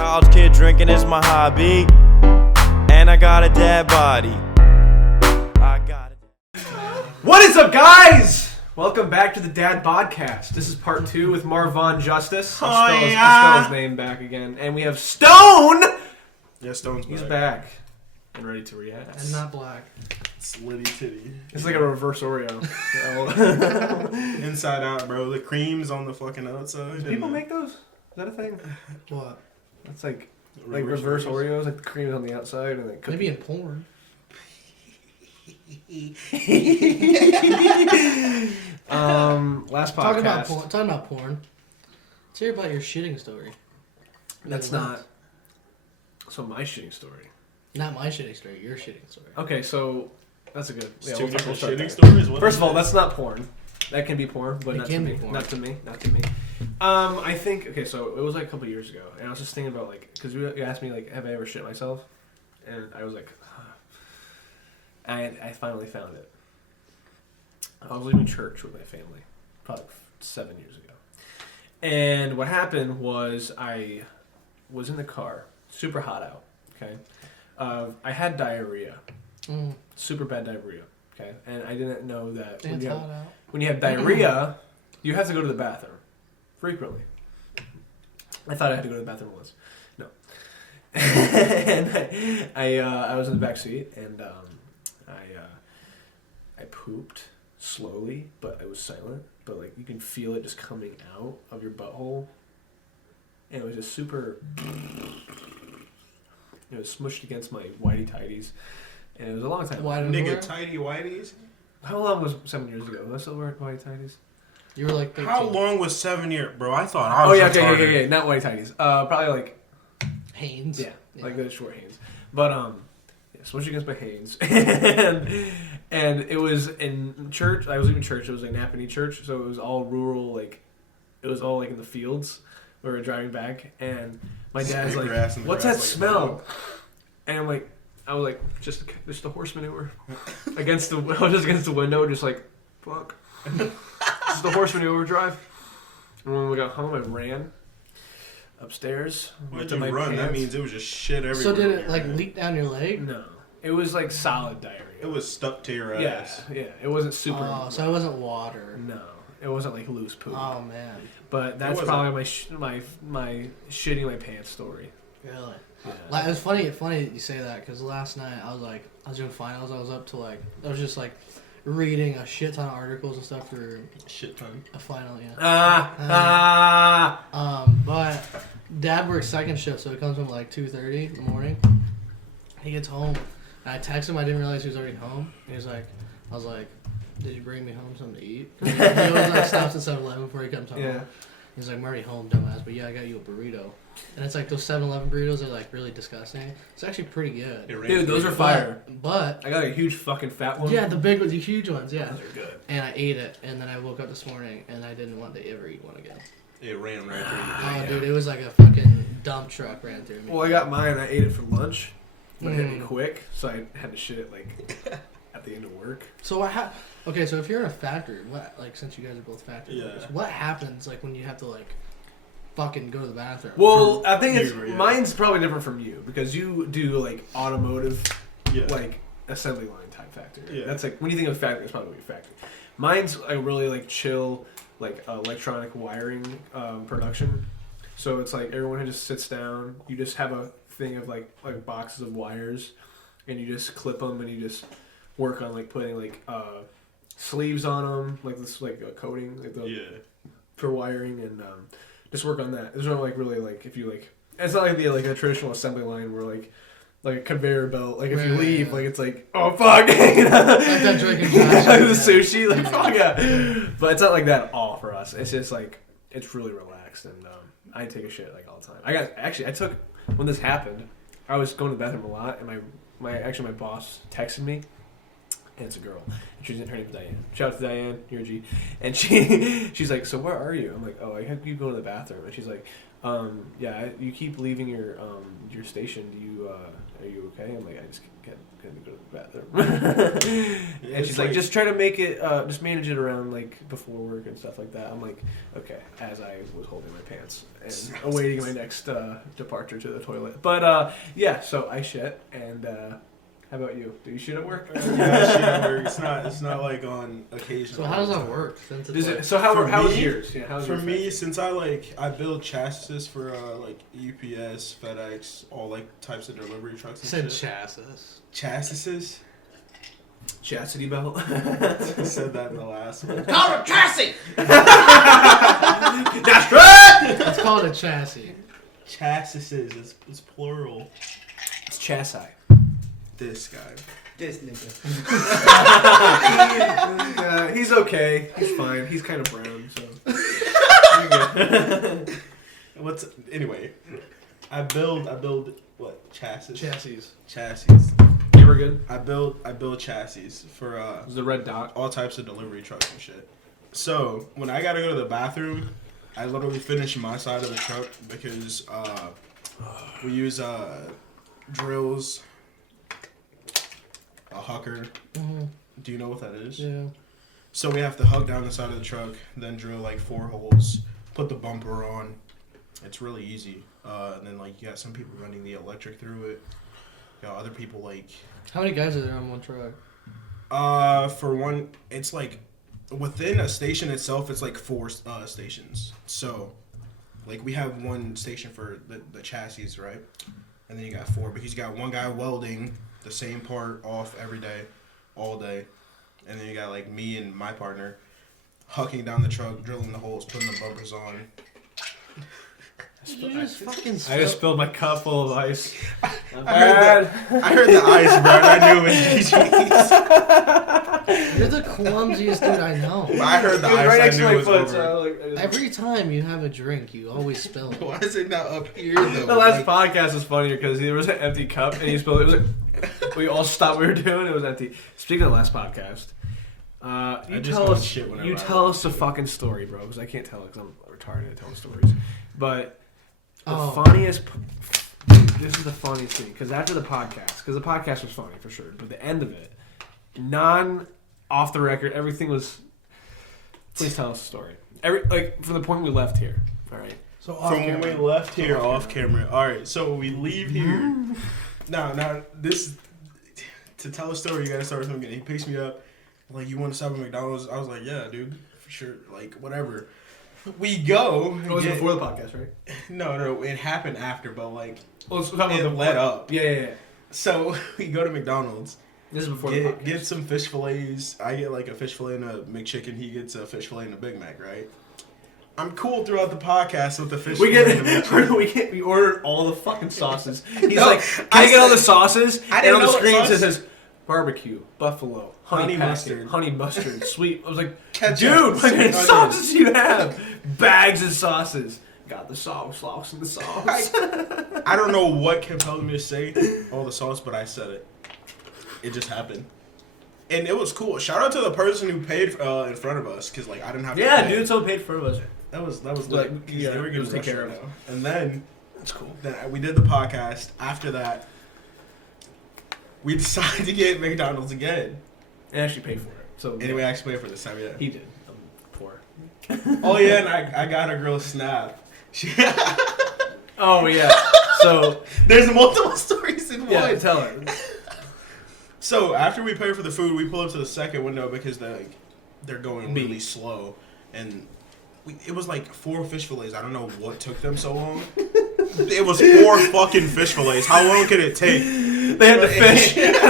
College kid drinking is my hobby. And I got a dad body. What is up, guys? Welcome back to the Dad Bodcast. This is part 2 with Marvone Justice. I'll spell his name back again. And we have Stone! Yeah, Stone's back. He's back. And ready to react. And not black. Slitty titty. It's like a reverse Oreo. Inside out, bro. The cream's on the fucking outside. Do people make those? Is that a thing? What? It's like reverse Oreos, like the cream is on the outside and like Maybe in porn. Last podcast. Talking about porn. Let's hear about your shitting story. That's not. So my shitting story. Not my shitting story. Your shitting story. Okay, so that's a good. Yeah, we'll different start shitting there. stories. First of all, that's not porn. That can be porn, but not to me. Porn. Not to me. Not to me. I think. Okay, so it was like a couple years ago, and I was just thinking about like, because you asked me like, have I ever shit myself? And I was like, I finally found it. I was leaving church with my family, probably 7 years ago. And what happened was I was in the car, super hot out, okay? I had diarrhea, super bad diarrhea, okay? And I didn't know that when you have diarrhea, you have to go to the bathroom frequently. I thought I had to go to the bathroom once. No. And I was in the back seat, and I pooped slowly, but it was silent. But like you can feel it just coming out of your butthole, and it was just super. It was smushed against my whitey tighties, and it was a long time. Nigga, tidy whiteys. How long was 7 years ago? Was I still wearing whitey tighties? You were like 13. How long was 7 years, bro? I thought I was. Oh yeah, not whitey tighties. Probably like Hanes. Yeah, like the short Hanes. But smushed against my Hanes, and it was in church. I was leaving church. It was like Napanee Church, so it was all rural. Like it was all like in the fields. We were driving back, and my dad's like, "What's that smell?" And I'm like, I was like, just the horse manure against the. I was just against the window, just like, fuck. Just the horse manure drive. And when we got home, I ran upstairs. Why'd you run? Pants. That means it was just shit everywhere. So did it like leak down your leg? No, it was like solid diarrhea. It was stuck to your ass. Yeah, it wasn't super. Oh, so it wasn't water. No, it wasn't like loose poop. Oh man. But that's probably my shitting my pants story. Really? Yeah. Like, it was funny that you say that, because last night I was doing finals. I was up to like, I was just like reading a shit ton of articles and stuff for shit ton. A final, yeah. But Dad works second shift, so it comes from like 2:30 in the morning. He gets home, and I text him. I didn't realize he was already home. He was like, I was like, "Did you bring me home something to eat?" He always like stops at 7-Eleven before he comes home. Yeah. He's like, "I'm already home, dumbass." But yeah, I got you a burrito. And it's like those 7-Eleven burritos are like really disgusting. It's actually pretty good. Dude, those are fire. But I got a huge fucking fat one. Yeah, the big ones, the huge ones, yeah. Those are good. And I ate it, and then I woke up this morning, and I didn't want to ever eat one again. It ran right through you. Oh, dude, it was like a fucking dump truck ran through me. Well, I got mine. I ate it for lunch, but it hit me quick, so I had to shit it like at the end of work. So okay, so if you're in a factory, what, like, since you guys are both factory workers, what happens like when you have to like fucking go to the bathroom? Well, I think mine's probably different from you, because you do like automotive, like assembly line type factory. Yeah. That's like when you think of factory, it's probably your factory. Mine's a really like chill, like electronic wiring production. So it's like everyone just sits down. You just have a thing of like boxes of wires, and you just clip them, and you just work on like putting like sleeves on them, like this like a coating like for wiring, and just work on that. There's no like really like if you like. It's not like a traditional assembly line where like a conveyor belt. Like if you leave, like it's like, oh fuck, you know? Like that drinking like the sushi, like fuck yeah. But it's not like that at all for us. It's just like it's really relaxed, and I take a shit like all the time. I took when this happened. I was going to the bathroom a lot, and my boss texted me. And it's a girl. And her name's Diane. Shout out to Diane, you're a G. And she's like, so where are you? I'm like, oh, I have you go to the bathroom. And she's like, yeah, you keep leaving your station. Are you okay? I'm like, I just can't go to the bathroom. And she's like, just try to make it, just manage it around like before work and stuff like that. I'm like, okay, as I was holding my pants and awaiting my next departure to the toilet. But yeah, so I shit. And how about you? Do you shit at work? Yeah, I shit at work. It's not like on occasion. So how does that work? How was yours? Yeah, for me, since I build chassis for like UPS, FedEx, all like types of delivery trucks and shit. Chassis. Chassis? Chastity belt. I said that in the last one. Call it a chassis! That's right! Let's call it a chassis. Chassis it's plural. It's chassis. This guy. This nigga. He's okay. He's fine. He's kind of brown, so. Anyway? I build what? Chassis. You were good? I build chassis for The red dot. all types of delivery trucks and shit. So when I gotta go to the bathroom, I literally finish my side of the truck because we use drills, a hucker. Mm-hmm. Do you know what that is? Yeah. So we have to hug down the side of the truck, then drill like 4 holes, put the bumper on. It's really easy. And then like you got some people running the electric through it. You got other people like. How many guys are there on one truck? For one, it's like within a station itself, it's like 4 stations. So, like we have one station for the chassis, right? And then you got 4 because you got one guy welding the same part off every day, all day, and then you got like me and my partner hucking down the truck, drilling the holes, putting the bumpers on. I just spilled my cup full of ice. I heard the ice, bro. I knew it was GG's. You're the clumsiest dude I know. I heard the ice. Right next to my I knew it foot. was over. Every time you have a drink, you always spill it. Why is it not up here though? The last podcast was funnier because there was an empty cup and you spilled it. It was like we all stopped what we were doing. It was empty. Speaking of the last podcast, you tell us a fucking story, bro. Because I can't tell it because I'm retarded at telling stories. But the funniest. This is the funniest thing because after the podcast, because the podcast was funny for sure, but the end of it, off the record, everything was. Please tell us a story. From the point we left here. All right. So from when we left here off camera. All right. So we leave here. Now this to tell a story. You gotta start from the beginning. He picks me up. Like, you want to stop at McDonald's? I was like, yeah, dude, for sure. Like, whatever. We go. It was before the podcast, right? No, it happened after, but like, it led up. Yeah. So we go to McDonald's. This is before the podcast. Get some fish fillets. I get like a fish fillet and a McChicken. He gets a fish fillet and a Big Mac, right? I'm cool throughout the podcast with the fish fillet and the McChicken. We ordered all the fucking sauces. He's like, can I get all the sauces? And on the screen it says barbecue, buffalo, honey mustard, sweet. I was like, ketchup, dude, what kind of sauces do you have? Bags of sauces. Got the sauce and the sauce. I don't know what compelled me to say all the sauce, but I said it. It just happened. And it was cool. Shout out to the person who paid in front of us, because like I didn't have to pay. dude, someone paid for us. That was like, yeah, they were good to take care of. And then that's cool. Then we did the podcast. After that, we decided to get McDonald's again. And actually pay for it. So we actually paid for this time, yeah. He did. I'm poor. Oh yeah, and I got a girl a snap. Oh yeah. So there's multiple stories in one. Yeah, tell her. So after we pay for the food, we pull up to the second window because they're going really slow, and it was like 4 fish fillets. I don't know what took them so long. It was 4 fucking fish fillets. How long could it take? They had the fish. They had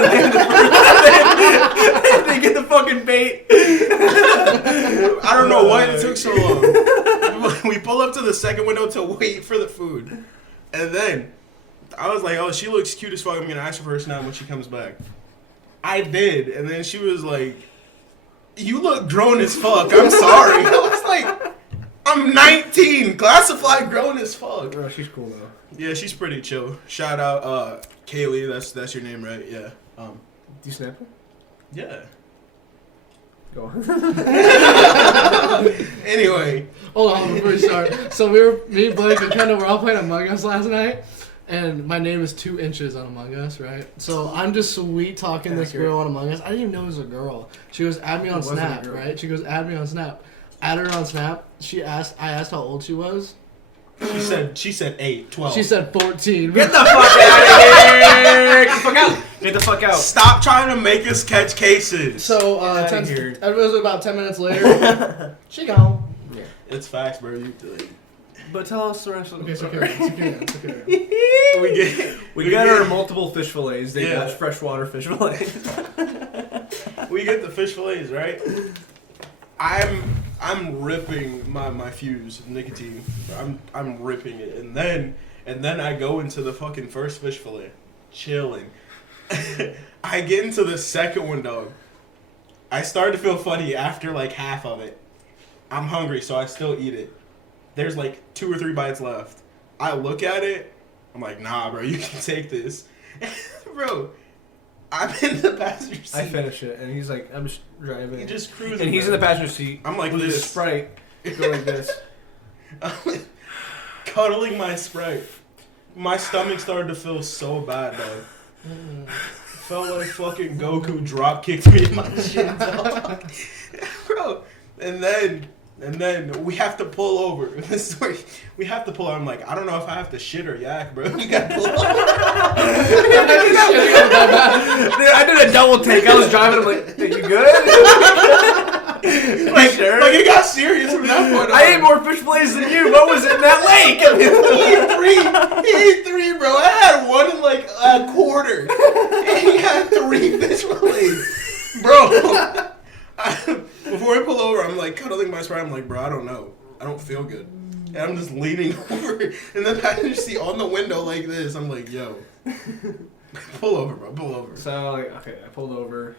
to get the fucking bait. I don't know why it took so long. We pull up to the second window to wait for the food, and then I was like, "Oh, she looks cute as fuck. I'm gonna ask her for her snap when she comes back." I did, and then she was like, "You look grown as fuck. I'm sorry." I was like, "I'm 19, classified grown as fuck." Bro, she's cool though. Yeah, she's pretty chill. Shout out, Kaylee. That's your name, right? Yeah. Do you snap her? Yeah. Go on. Anyway. Hold on, I'm pretty sorry. So me and Blake and Kendall were all playing Among Us last night. And my name is 2 Inches on Among Us, right? So I'm just sweet talking this girl on Among Us. I didn't even know it was a girl. She goes, add me on Snap, right? She goes, add me on Snap. Add her on Snap. I asked how old she was. She said 8, 12. She said 14. Get the fuck out of here! Get the fuck out! Get the fuck out! Stop trying to make us catch cases. So, it was about 10 minutes later. She gone. Yeah. It's facts, bro. But tell us the rest of the story. We got our multiple fish fillets. They got freshwater fish fillets. We get the fish fillets, right? I'm ripping my fuse nicotine. I'm ripping it, and then I go into the fucking first fish fillet, chilling. I get into the second one, dog. I start to feel funny after like half of it. I'm hungry, so I still eat it. There's like 2 or 3 bites left. I look at it. I'm like, nah, bro, you can take this. Bro, I'm in the passenger seat. I finish it, and he's like, I'm just driving. He just cruising. And he's in the passenger seat. I'm like with this. his Sprite. Go like this. I'm like, cuddling my Sprite. My stomach started to feel so bad, dog. Felt like fucking Goku drop kicked me in my shit, dog. Bro, and then we have to pull over. We have to pull over. I'm like, I don't know if I have to shit or yak, bro. You gotta pull over. Dude, I did a double take. I was driving. I'm like, are you good? Like it got serious from that point on. I ate more fish fillets than you. What was in that lake? He ate 3, bro. I had 1 in like a quarter. And he had 3 fish fillets. Bro. Before I pull over, I'm like cuddling my Sprite. I'm like, bro, I don't know. I don't feel good. And I'm just leaning over in the passenger seat on the window like this. I'm like, yo. Pull over, bro. Pull over. So, like, okay, I pulled over.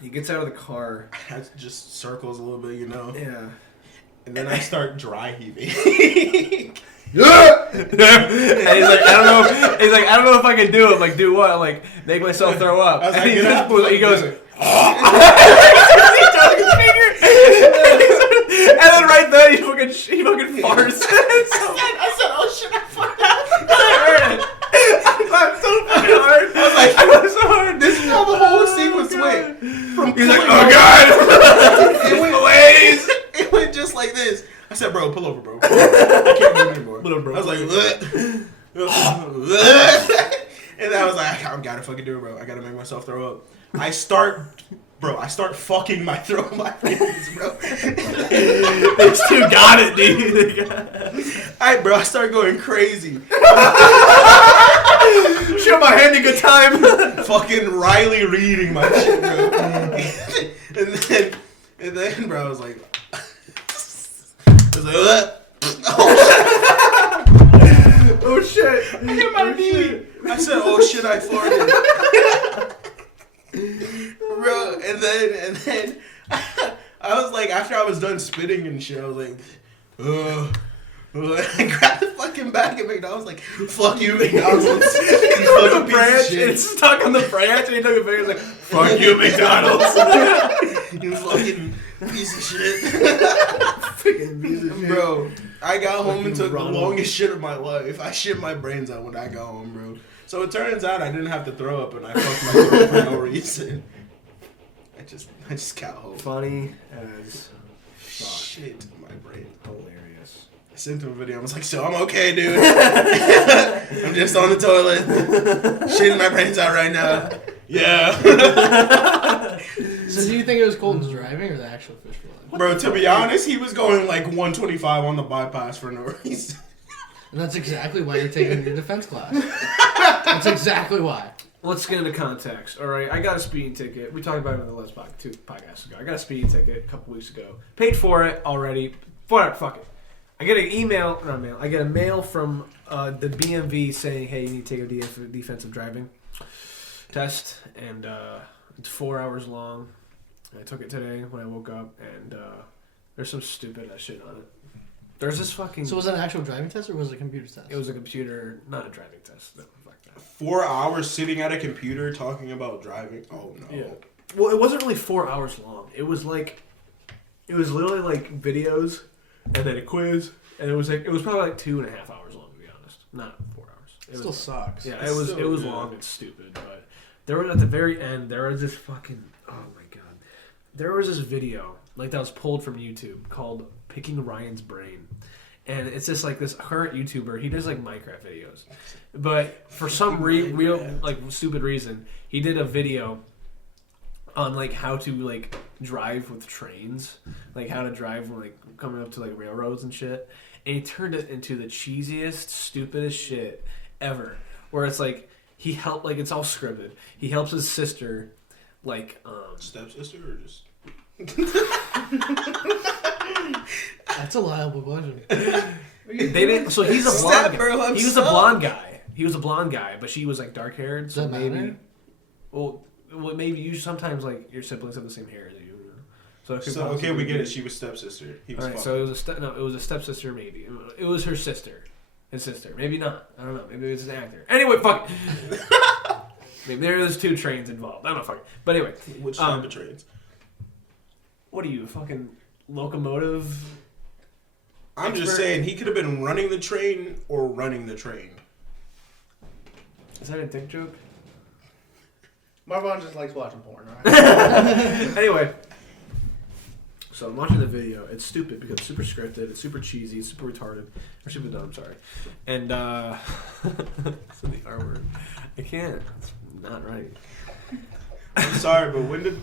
He gets out of the car. I just circles a little bit, you know? Yeah. And then I start dry heaving. Yeah! And he's like, I don't know. He's like, I don't know if I can do it. I'm like, do what? I'm like, make myself throw up. Like, and he goes, and then right then he fucking farts. I said, oh shit, I fucked up. I heard it. I laughed so fucking hard. I laughed so hard. This is how the whole sequence went. He's like, oh god. It went just like this. I said, bro, pull over, bro. I can't do it anymore. Bro. I was like, and I was like, I gotta fucking do it, bro. I gotta make myself throw up. I start fucking my throat, my fingers, bro. These 2 got it, dude. Alright, bro, I start going crazy. Show my hand a good time. Fucking Riley reading my shit, bro. and then, bro, I was like, oh shit. I hit my knee. I said, oh shit, I farted. Bro, and then I was like, after I was done spitting and shit, I was like, ugh. I grabbed the fucking bag of McDonald's. I was like, fuck you, McDonald's. The branch, it's stuck on the branch, and he took a picture. He was like, fuck you, McDonald's. You fucking piece of shit. Fucking piece of shit. Bro, I got home and took the longest shit of my life. I shit my brains out when I got home, bro. So it turns out I didn't have to throw up, and I fucked my throat for no reason. I just got home. Funny as shit, my brain. Hilarious. I sent him a video. I was like, so I'm okay, dude. I'm just on the toilet. Shitting my brains out right now. Yeah. So do you think it was Koleton's driving or the actual fish fillet? Bro, to be honest, he was going like 125 on the bypass for no reason. And that's exactly why you're taking your defense class. That's exactly why. Let's get into context. All right, I got a speeding ticket. We talked about it in the last 2 podcasts ago. I got a speeding ticket a couple weeks ago. Paid for it already. Fuck it. I get I get a mail from the BMV saying, hey, you need to take a defensive driving test, and it's 4 hours long. I took it today when I woke up, and there's some stupid ass shit on it. There's this fucking... So was it an actual driving test or was it a computer test? It was a computer, not a driving test. No, fuck that. 4 hours sitting at a computer talking about driving? Oh, no. Yeah. Well, it wasn't really 4 hours long. It was literally like videos and then a quiz. And it was probably like 2.5 hours long, to be honest. Not 4 hours. It still sucks. Yeah, it was long and stupid, but there was at the very end there was this fucking there was this video like that was pulled from YouTube called "Picking Ryan's Brain," and it's just like this current YouTuber. He does like Minecraft videos, but for some real like stupid reason, he did a video on like how to like drive with trains, like how to drive when like coming up to like railroads and shit, and he turned it into the cheesiest, stupidest shit ever. Where it's like he helped, like it's all scripted. He helps his sister, like stepsister or just. That's a liable question. They didn't. So he's a blonde guy. He was a blonde guy. He was a blonde guy, but she was like dark haired. So maybe. Well, maybe you sometimes like your siblings have the same hair as you. So okay, we get it. She was stepsister. He was. All right, so it was it was a stepsister. Maybe it was her sister. His sister. Maybe not. I don't know. Maybe it was an actor. Anyway, fuck it. Maybe there's 2 trains involved. I don't know. Fuck it. But anyway, which type of trains? What are you, fucking locomotive? I'm just saying he could have been running the train or running the train. Is that a dick joke? Marvone just likes watching porn, right? Anyway, so I'm watching the video. It's stupid because it's super scripted. It's super cheesy. It's super retarded. Or super dumb, sorry. And, so the R word. I can't. It's not right. I'm sorry, but when did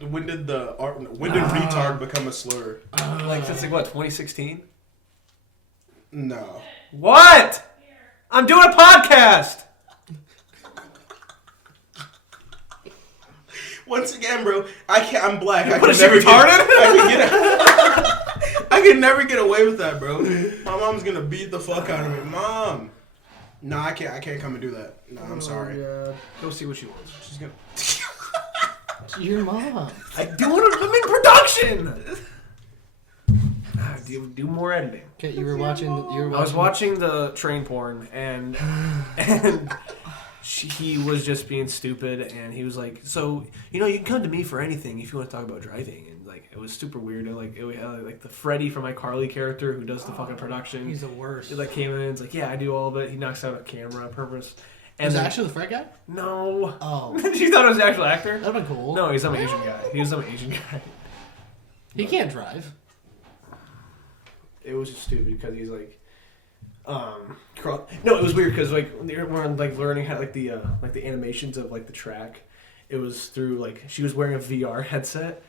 retard become a slur? Like since like what, 2016? No. What? I'm doing a podcast. Once again, bro, I'm black. What is she retarded? I can never get away with that, bro. My mom's gonna beat the fuck out of me. Mom. No, I can't come and do that. No, I'm sorry. Go see what she wants. She's gonna. Your mom. I'm in production. Do more editing. Okay, you were watching. I was watching the train porn, and he was just being stupid, and he was like, "So you can come to me for anything if you want to talk about driving." And like, it was super weird. And like, like the Freddy from iCarly character who does the fucking production. He's the worst. He like came in and it's like, "Yeah, I do all of it." He knocks out a camera on purpose. And was it actually the Fred guy? No. Oh. She thought it was the actual actor? That'd been cool. No, he's some Asian guy. He was some Asian guy. He can't drive. It was just stupid because he's like, no, it was weird because like we're like learning how like the animations of like the track. It was through like she was wearing a VR headset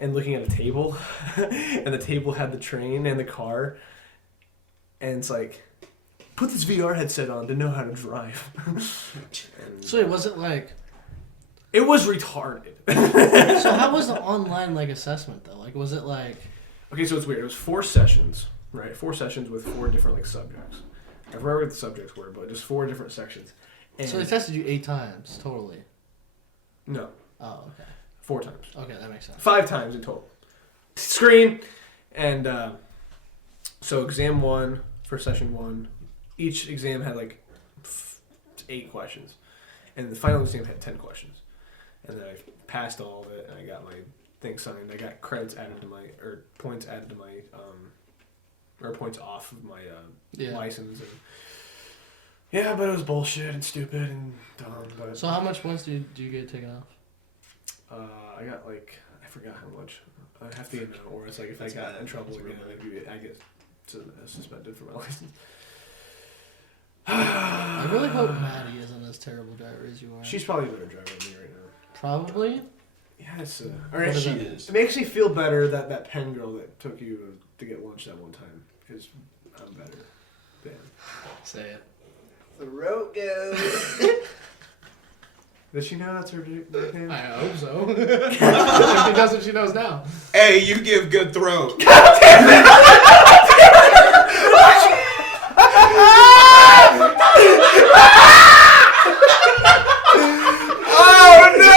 and looking at a table, and the table had the train and the car, and it's like, put this VR headset on to know how to drive. So it wasn't like. It was retarded. So how was the online like assessment though? Like was it like? Okay, so it's weird. It was 4 sessions, right? 4 sessions with 4 different like subjects. I forgot what the subjects were, but just 4 different sections. And so they tested you 8 times totally. No. Oh, okay. 4 times. Okay, that makes sense. 5 times in total. Screen, and so exam 1 for session 1. Each exam had like 8 questions, and the final exam had 10 questions. And then I passed all of it, and I got my thing signed. I got credits added to my, or points added to my, or points off of my license. And yeah, but it was bullshit and stupid and dumb. But so how much points do you get taken off? I got like, I forgot how much. I have to get it, or it's like if I got in trouble again, I get suspended for my license. I really hope Maddie isn't as terrible driver as you are. She's probably a better driver than me right now. Probably? Yes. Alright, she is. It makes me feel better that Penn girl that took you to get lunch that one time is better. Damn. Say it. The road goes. Does she know that's her nickname? I hope so. If she doesn't, she knows now. Hey, you give good throat. Oh no!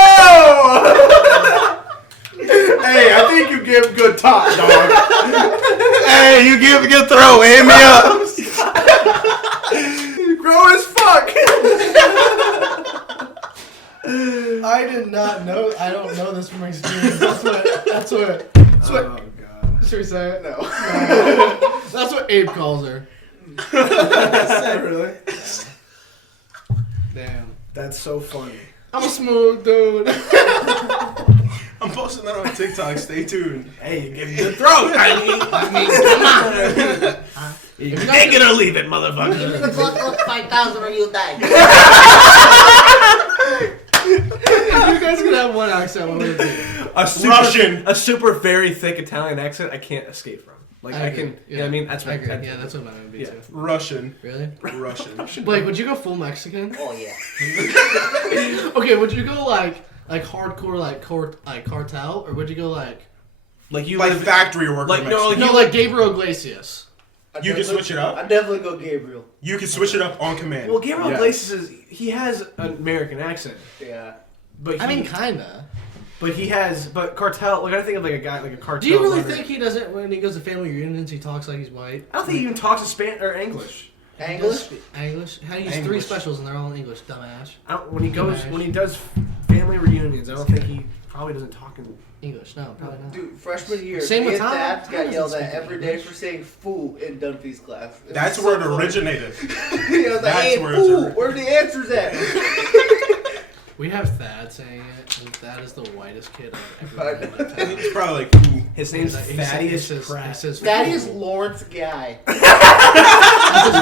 Hey, I think you give good top, dog. Hey, you give good throat. Hit me up. Grown as fuck. I did not know. I don't know this from experience. That's what. Oh god. Should we say it? No. That's what Abe calls her. Is that really? That's so funny. I'm a smooth dude. I'm posting that on TikTok. Stay tuned. Hey, you give me the throat. You take it or leave it, motherfucker. Give me the buck 5,000 or you die. If you guys could have one accent, what would it be? Russian. A super very thick Italian accent I can't escape from. Like I can, you know what I mean? That's I agree. right. Yeah, that's what mine would be too. Russian. Really? Russian. Blake, would you go full Mexican? Oh yeah. Okay, would you go like hardcore like cartel, or would you go like you Like live- factory worker. like, no, Mexican. like Gabriel Iglesias? You can switch it up? I'd definitely go Gabriel. You can switch it up on command. Well, Gabriel Yeah. Iglesias he has an American accent, Yeah. but I mean, kinda. but cartel. Like I think of like a guy like a cartel. Do you really runner. think he doesn't when he goes to family reunions? He talks like he's white. I don't think he even talks Spanish or English. English? English. How do you use 3 English. specials and they're all in English, dumbass? When he Spanish. does family reunions, I don't think he probably doesn't talk in. English? No, probably not. Dude, freshman year, Same me with and Tom. Dad Tom got doesn't yelled at speak every day English. for saying "fool" in Dunphy's class. It That's was where so it funny. originated. He was like, That's "Hey, where it fool, originated. where are the answers at?" We have Thad saying it, and Thad is the whitest kid I've ever met in my town. It's probably like, ooh. His name's He Thaddeus says, Pratt. That is Lawrence Guy.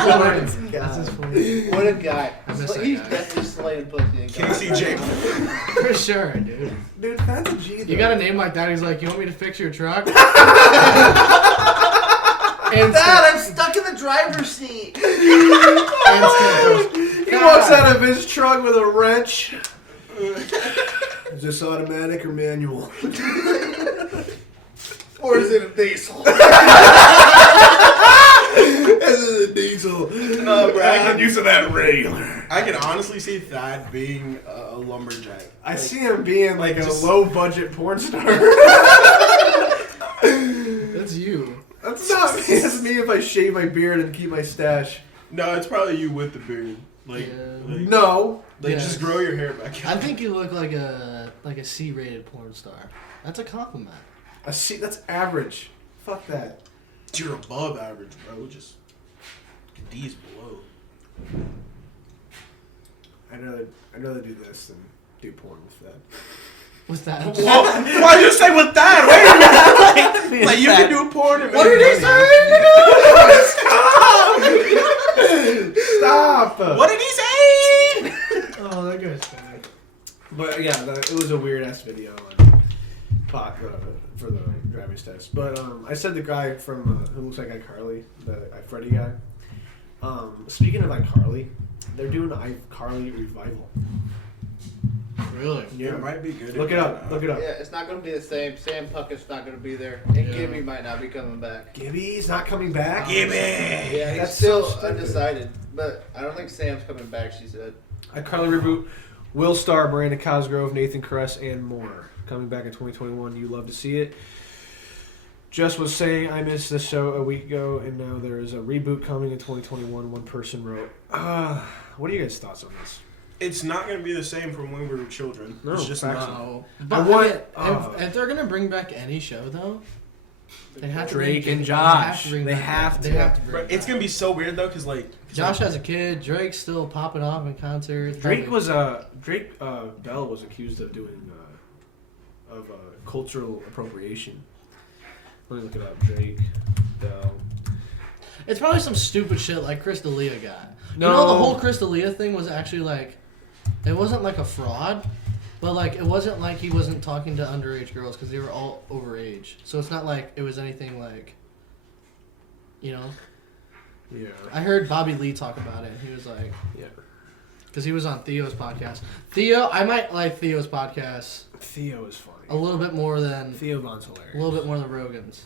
Lawrence. That's his full name. What a guy. I miss that He's guy. definitely slaying pussy. in Casey college. J. For sure, dude. Dude, that's a G. You got a name like that, he's like, you want me to fix your truck? And Dad, I'm stuck in the driver's seat. He walks out of his truck with a wrench. Is this automatic or manual? Or is it a diesel? This is a diesel. No, bro. I can use that regular. I can honestly see Thad being a lumberjack. I see him being like a just- low budget porn star. That's you. That's not me. That's me if I shave my beard and keep my stash. No, it's probably you with the beard. Like, Yeah. No. like Yeah. just grow your hair back. I think you look like a C-rated porn star. That's a compliment. That's average. Fuck that. You're above average, bro. Just D's below. I'd rather do this than do porn with that. With that. Whoa, why'd you say with that? Wait a minute. Like you can do porn and What did he say? Stop! What did he say? Oh, that guy's funny. But yeah, it was a weird ass video on pot for the driver's test. But I said the guy from who looks like iCarly, the Freddy guy. Speaking of iCarly, they're doing an iCarly revival. Really? Yeah, it might be good. Look it up. Look it up. Yeah, it's not going to be the same. Sam Puckett's not going to be there. And Yeah. Gibby might not be coming back. Gibby's not coming back. Gibby. Yeah, he's That's still so stupid. undecided. But I don't think Sam's coming back, she said. iCarly reboot will star Miranda Cosgrove, Nathan Kress, and more. Coming back in 2021. You love to see it. Just was saying I missed this show a week ago, and now there is a reboot coming in 2021. One person wrote. What are you guys' thoughts on this? It's not gonna be the same from when we were children. No, it's just facts. not. No. I But want- if they're gonna bring back any show though, they have to Drake bring, and Josh. bring They back- have They to. have to bring. But it's gonna be so weird though, cause like Josh has a kid. Drake's still popping off in concerts. Drake Probably- Bell was accused of doing cultural appropriation. Let me look it up. Drake Bell. It's probably some stupid shit like Chris D'Elia got. No. You know, the whole Chris D'Elia thing was actually like, it wasn't like a fraud, but like it wasn't like he wasn't talking to underage girls because they were all overage. So it's not like it was anything like, you know. Yeah. I heard Bobby Lee talk about it. He was like, Yeah. because he was on Theo's podcast. I might like Theo's podcast Theo is funny. a little bit more than Theo Von's hilarious. a little bit more than Rogan's.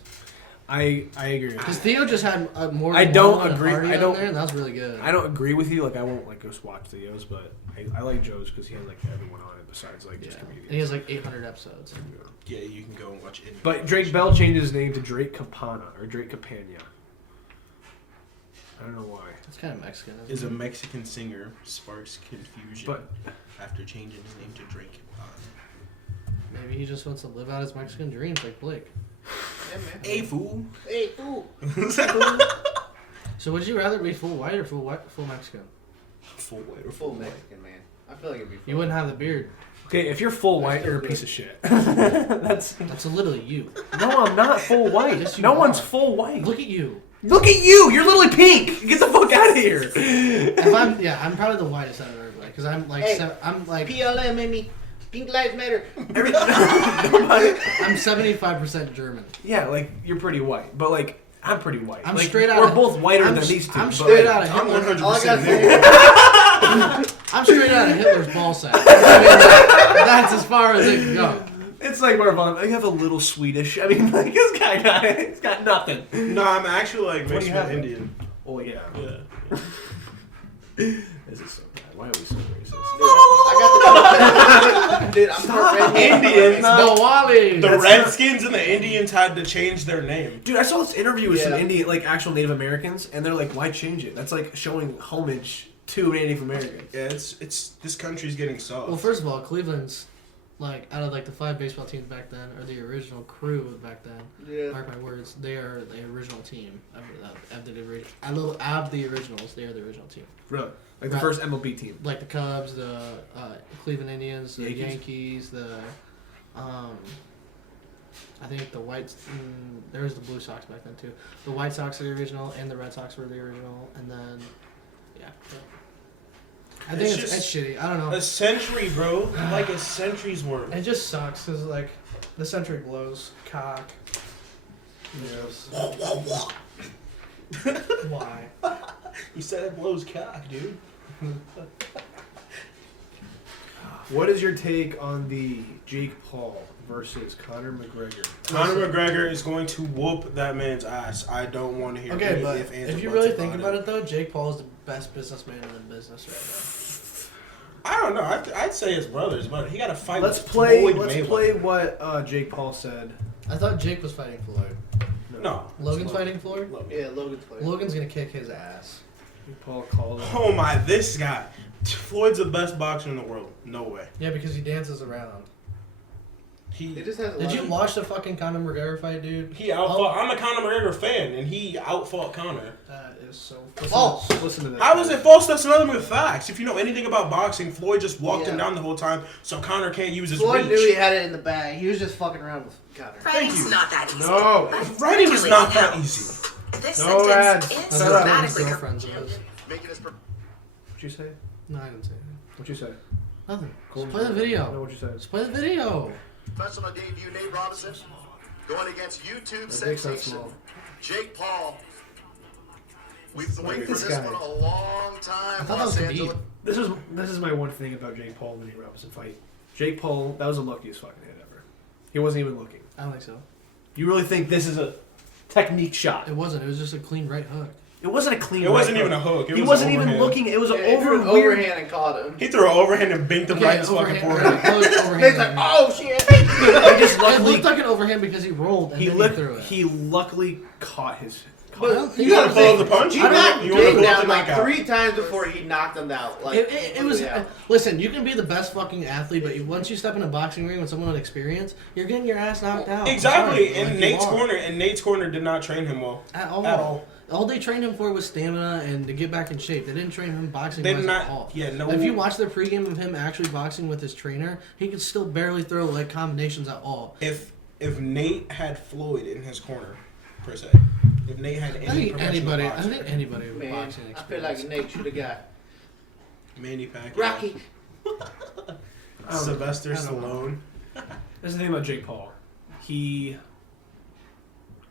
I agree. Because Theo just had more. Than I don't one agree- Hardy I on don't- there, and that was really good. I don't agree with you. Like I won't like go watch Theo's, but I like Joe's because he had like everyone on it besides like just Yeah. comedians. And he has like 800 episodes. yeah, you can go and watch it. But Drake Bell changed his name to Drake Campana or Drake Campana. I don't know why. It's kind of Mexican. is Isn't a it? Mexican singer sparks confusion But after changing his name to Drake. Maybe he just wants to live out his Mexican dreams like Blake. Yeah, man. Hey fool. Hey, fool. So would you rather be full white or full Mexican? Full white or Full full white? Mexican, man. I feel like it'd be. You wouldn't have the beard. Okay, if you're full white, you're a piece of shit. That's That's literally you. no, I'm not full white. Yes, you no are. one's full white. Look at you. Look at you! You're literally pink. Get the fuck out of here. I'm probably the whitest out of everybody because I'm like Hey, I'm like PLM made me. Pink Lives Matter. I'm 75% German. Yeah, like you're pretty white, but like I'm pretty white. I'm like, straight out. We're of- both whiter I'm than s- these two. I'm but, straight like, out of I'm Hitler. 100% All I gotta there. say I'm straight out of Hitler's ball sack. I mean, that's as far as it can go. It's like Marvone. I have a little Swedish. I mean, like this guy he's got nothing. No, I'm actually like What do mixed you with have? Indian. Oh yeah. Yeah. This is so bad. Why are we so racist? I got the dude. I'm more red. Indians. The Wally. The Redskins and the Indians had to change their name. Dude, I saw this interview with some Yeah. Indian, like actual Native Americans, and they're like, "Why change it? That's like showing homage to Native Americans." Yeah, it's this country's getting soft. Well, first of all, Cleveland's like out of like the 5 baseball teams back then, or the original crew back then. Yeah. Mark my words, they are the original team of the originals. They are the original team. Really? Like the Right. first MLB team. Like the Cubs, the Cleveland Indians, the Yankees? Yankees, I think the Whites. There was the Blue Sox back then too. The White Sox are the original, and the Red Sox were the original, and then yeah. I think It's it's shitty. I don't know. A century, bro. Like a century's worth. It just sucks because like the century blows cock. Yes. Why? You said it blows cock, dude. What is your take on the Jake Paul versus Conor McGregor? Conor McGregor is going to whoop that man's ass. I don't want to hear Okay, any but ifs, ands, if or you buts really think about it. it though, Jake Paul is the best businessman in the business right I don't know. I'd say his brothers, but he got to fight. Let's with play. Floyd Let's Mayweather. play what Jake Paul said. now. I thought Jake was fighting Floyd. No. Logan's fighting Floyd. Yeah, Logan's playing. Logan's gonna kick his ass. Jake Paul called. Oh my, this guy. Floyd's the best boxer in the world. No way. Yeah, because he dances around. He It just has a Did lot you of- watch the fucking Conor McGregor fight, dude? he outfought. I'm a Conor McGregor fan, and he outfought Conor. That is so False. Listen to this. How is it false? That's another with facts. If you know anything about boxing, Floyd just walked him Yeah. down the whole time, so Conor can't use his Floyd reach. knew he had it in the bag. He was just fucking around with Conor. Writing's you. not that easy. No. Writing is not that easy. This No, sentence lads. is That's what his systematically girlfriend says. What'd you say? No, I didn't say anything. What'd you say? Nothing. Cool. Just play the video. No, what'd you say? Just play the video. Professional debut Nate Robinson going against YouTube My dick's not sensation small. Jake Paul. We've been waiting for This this guy. one a long time. I thought that Los was Angeles. Khabib. This is my one thing about Jake Paul and the Nate Robinson fight. Jake Paul, that was the luckiest fucking hit ever. He wasn't even looking. I don't think so. You really think this is a technique shot? It wasn't. It was just a clean right hook. It wasn't a clean. It wasn't right even a hook. hook. It He was wasn't an even overhand. looking. It was an Yeah, he threw over an weird. overhand and caught him. He threw an overhand and binked him right in his fucking forehead. overhand. Nate's like, oh shit. He just It luckily. looked like an overhand because he rolled and He then looked. he threw it. He luckily caught his. I don't think You gotta it was- follow the punch. He You knocked wanna Jake pull up down the like knockout. 3 times before he knocked him out. Like It was. completely out. Listen, you can be the best fucking athlete, but once you step in a boxing ring with someone with experience, you're getting your ass knocked out. Exactly. Sorry, In like, Nate's you are. corner, and Nate's corner did not train him well. At all. At all. All they trained him for was stamina and to get back in shape. They didn't train him boxing They wise did at not. all. Yeah, no. If you watch the pregame of him actually boxing with his trainer, he could still barely throw leg combinations at all. If Nate had Floyd in his corner, per se, if Nate had I any think professional anybody. boxer, I think anybody with Man, boxing I feel like experience. Nate should have got Manny Pacquiao, Rocky. Sylvester I don't know. Stallone. That's the thing about Jake Paul.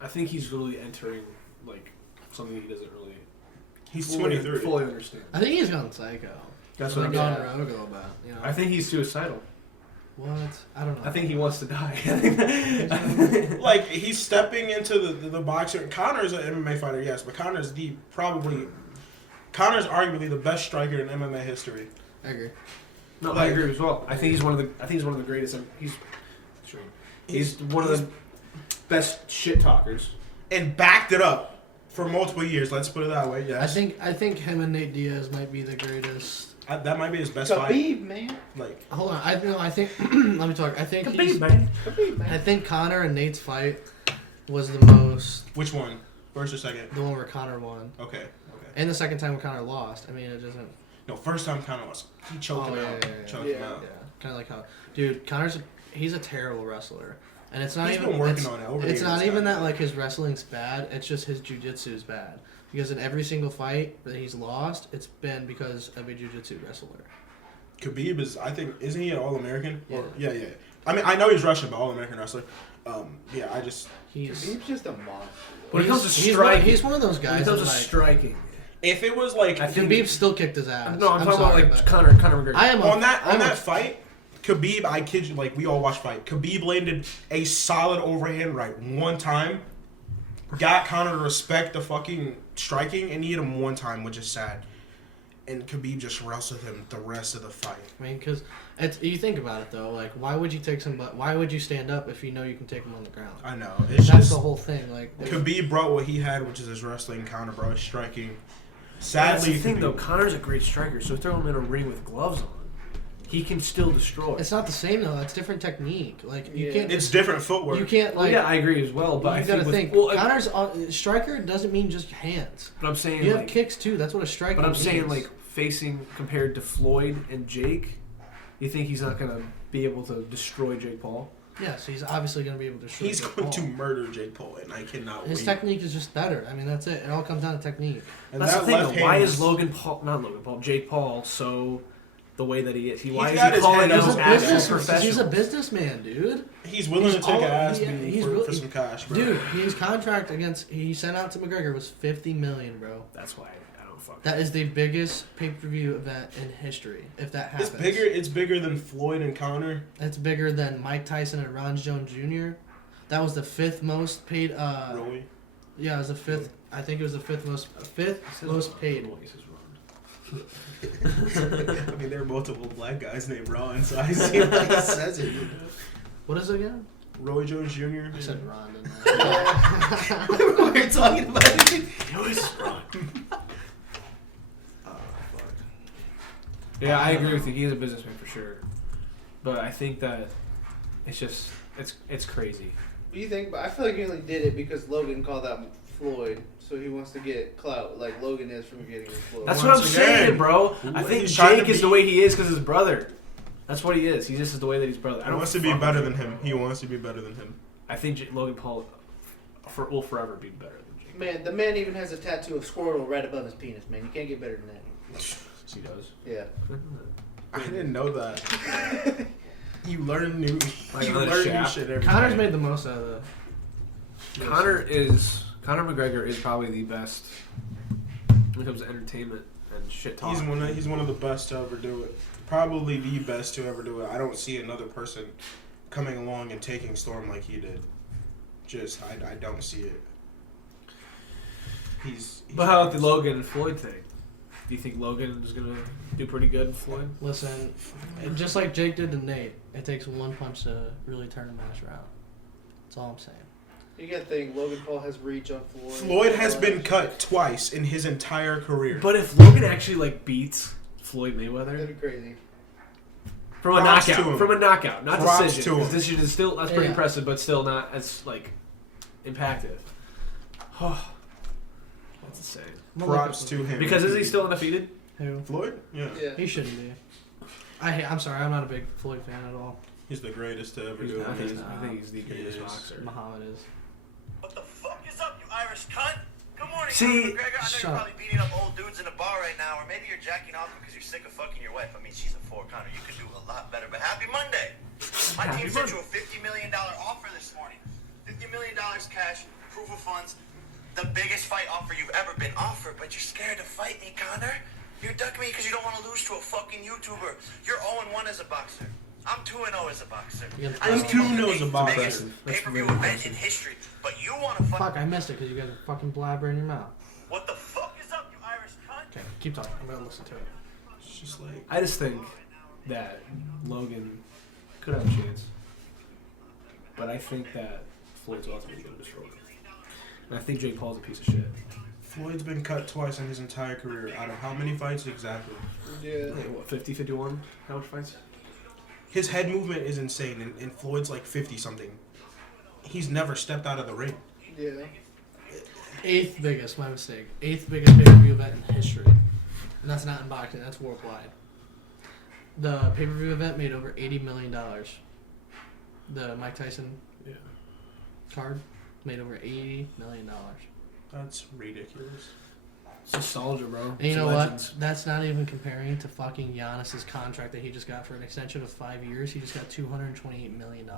I think he's really entering like something he doesn't really. He's fully 23. Fully understand. I think he's gone psycho. That's Like what I'm gone saying. rogue about. You know. I think he's suicidal. What? I don't know. I think he wants to die. Like he's stepping into the boxer. Connor's an MMA fighter, yes, but Connor's arguably the best striker in MMA history. I agree. No, I Like- agree as well. I think he's one of the greatest. He's one of the best shit talkers. And backed it up for multiple years. Let's put it that way. Yes. I think him and Nate Diaz might be the greatest. That might be his best fight. Khabib, man. Like Hold on. I think. Let me talk. I think. Khabib, man. Khabib, man. I think Connor and Nate's fight was the most. which one? First or second? The one where Connor won, Okay. and the second time when Connor lost. I mean, it doesn't. No, first time Conor lost. He choked him out. Choked him out. Yeah, kind of like how, dude, he's a terrible wrestler, and it's not He's even been working on it over the It's years, not even guy. that like his wrestling's bad. It's just his jiu-jitsu is bad. Because in every single fight that he's lost, it's been because of a jiu-jitsu wrestler. Khabib isn't he an All-American? Yeah. Yeah. I mean, I know he's Russian, but All-American wrestler. He's just a monster. When it comes to he's striking, he's one of those when guys. it comes to Like, striking, If it was like Khabib still kicked his ass. no, I'm talking sorry, about but like Conor McGregor. I am on that fight, Khabib, I kid you, like we all watched fight. Khabib landed a solid overhand right one time, got Conor to respect the fucking striking, and he hit him one time, which is sad. And Khabib just wrestled him the rest of the fight. I mean, because you think about it though, like why would you take somebody? Why would you stand up if you know you can take him on the ground? I know. It's That's just the whole thing. Like Khabib brought what he had, which is his wrestling. Conor brought his striking. That's Sadly, the thing Khabib- though. Conor's a great striker, so throw him in a ring with gloves on, he can still destroy. it's not the same though. It's different technique. Like you can't. it's different footwork. You can't Well, like. yeah, I agree as well. But you gotta think. Well, Connor's striker doesn't mean just hands. but I'm saying You have like, kicks too. That's what a striker. But I'm means. saying like facing compared to Floyd and Jake, you think he's not gonna be able to destroy Jake Paul? Yes, he's obviously going to be able to shoot. He's going to murder Jake Paul, and I cannot His wait. technique is just better. I mean, that's it. It all comes down to technique. And That's the that thing. left Though. hand Why is Jake Paul so the way that he is? Why is got he his calling head out out. his He's a ass business- professional? He's a businessman, dude. He's willing He's to take all- an ass he- beating he's for really- some cash, bro. Dude, his contract he sent out to McGregor was $50 million, bro. That's why I don't fuck. That is the biggest pay-per-view event in history. If that happens, It's bigger than Floyd and Conor. It's bigger than Mike Tyson and Ron Jones Jr. That was the fifth most paid. Really? Yeah, it was the fifth. I think it was the fifth most paid. I mean, there are multiple black guys named Ron, so I see why he says it. You know? What is it again? Roy Jones Jr. I said Ron. Didn't I? We're talking about it. Yeah, I agree with you. He is a businessman for sure, but I think that it's just it's crazy. What do you think? But I feel like he only did it because Logan called out Floyd, so he wants to get clout like Logan is from getting with Floyd. That's Once what I'm again, saying, bro. I think he's trying Jake to is the way he is because his brother. That's what he is. He just is the way that he's brother. I He don't wants to be fuck better with than Jake him. Paul. He wants to be better than him. I think Logan Paul will forever be better than Jake. Man, the man even has a tattoo of Squirtle right above his penis, man. You can't get better than that. He does. Yeah. I didn't know that. You learn new. Like You on a learn new shaft. shit every Connor's day. made the most out of the. Conor McGregor is probably the best when it comes to entertainment and shit talk. He's one of the best to ever do it. Probably the best to ever do it. I don't see another person coming along and taking Storm like he did. I don't see it. He's But how about the Logan and Floyd thing? Do you think Logan is gonna do pretty good with Floyd? Listen, just like Jake did to Nate, it takes one punch to really turn a match around. That's all I'm saying. You gotta think Logan Paul has reach on Floyd. Floyd has been cut twice in his entire career. But if Logan actually beats Floyd Mayweather That'd be crazy. from a Props to knockout, him. not Props decision. to him. Because decision is still that's pretty Yeah. impressive, but still not as like impactful. That's insane. Props to him. Because is he still undefeated? Who? Floyd? Yeah. Yeah. He shouldn't be. I'm sorry, I'm not a big Floyd fan at all. He's the greatest to ever He's do not. it. I think he's the greatest is. boxer. Muhammad is. What the fuck is up, you Irish cunt? Good morning, See, Conor McGregor. I know shut you're up. probably beating up old dudes in a bar right now, or maybe you're jacking off because you're sick of fucking your wife. I mean, she's a 4, Conor. You could do a lot better, but happy Monday. My Happy team sent Monday. you a $50 million offer this morning. $50 million cash, proof of funds. The biggest fight offer you've ever been offered, but you're scared to fight me, Conor. You're ducking me because you don't want to lose to a fucking YouTuber. You're 0-1 as a boxer. I'm 2-0 as a boxer. I'm 2-0 as a boxer. Biggest That's pay-per-view really event in impressive. history, but you want to Fuck, I missed it because you guys are fucking blabbering your mouth. What the fuck is up, you Irish cunt? Okay, keep talking. I'm gonna listen to it. It's just like I just think that Logan could have a chance, but I think that Floyd's ultimately going to destroy him. And I think Jake Paul's a piece of shit. Floyd's been cut twice in his entire career. Out of how many fights exactly? Yeah. Like, what, 50, 51? How much fights? His head movement is insane, and Floyd's like 50 something. He's never stepped out of the ring. Yeah. Eighth biggest, my mistake. Eighth biggest pay-per-view event in history. And that's not in boxing. That's worldwide. The pay-per-view event made over $80 million. The Mike Tyson card made over $80 million. That's ridiculous. It's nostalgia, bro. And you know what? That's not even comparing to fucking Giannis's contract that he just got for an extension of 5 years. He just got $228 million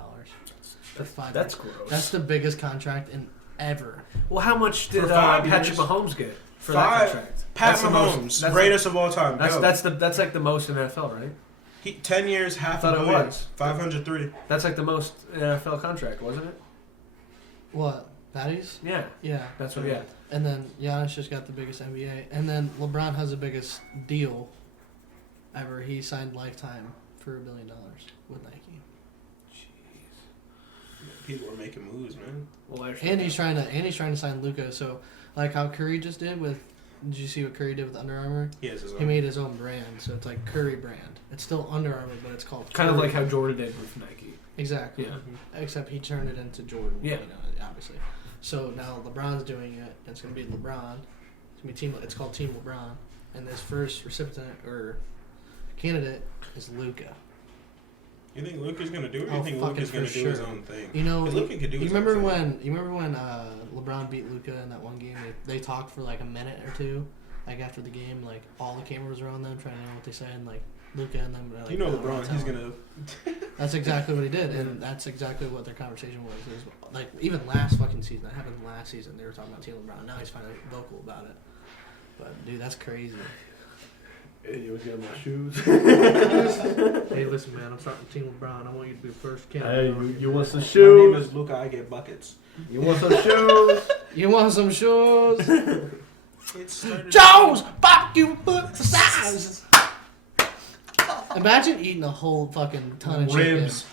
for 5 That's years. gross. That's the biggest contract in ever. Well, how much did For 5 Patrick years? Mahomes get for that contract? Pat That's the Mahomes, most- greatest of all time. That's like the most in NFL, right? 10 years, half a I thought it billion. was. 503. That's like the most NFL contract, wasn't it? What? Patties? Yeah, Yeah. that's what. Yeah, And then Giannis just got the biggest NBA. And then LeBron has the biggest deal ever. He signed lifetime for $1 billion with Nike. People are making moves, man. well, And he's trying to sign Luka. So like how Curry just did with. Did you see what Curry did with Under Armour? He has his own. He made his own brand, so it's like Curry brand. It's still Under Armour, but it's called kind of Curry. like how Jordan did with Nike. Exactly. Yeah. Except he turned it into Jordan. Yeah. You know, obviously. So now LeBron's doing it. And it's gonna be LeBron. It's gonna be team. It's called Team LeBron, and his first recipient or candidate is Luka. You think Luka's gonna do it? Or Oh, you think fucking Luka's gonna for do his sure. own thing? You know, 'Cause Luka could do you his remember own thing. when LeBron beat Luka in that one game? They talked for like a minute or two. Like after the game, like all the cameras were on them trying to know what they said, and like Luka and them were like, You know "No, we're not LeBron, he's telling." gonna. That's exactly what he did, and that's exactly what their conversation was. It was like even last fucking season, that happened last season. They were talking about Team LeBron. Now he's finally vocal about it. But dude, that's crazy. Hey, you was getting my shoes. Hey, listen, man, I'm starting Team LeBron. I want you to be the first kid. Hey, you want some My name shoes? is Luka. I get buckets. You want some shoes? You want some shoes? It started. Jones, fuck you, for size. Imagine eating a whole fucking ton of Ribs.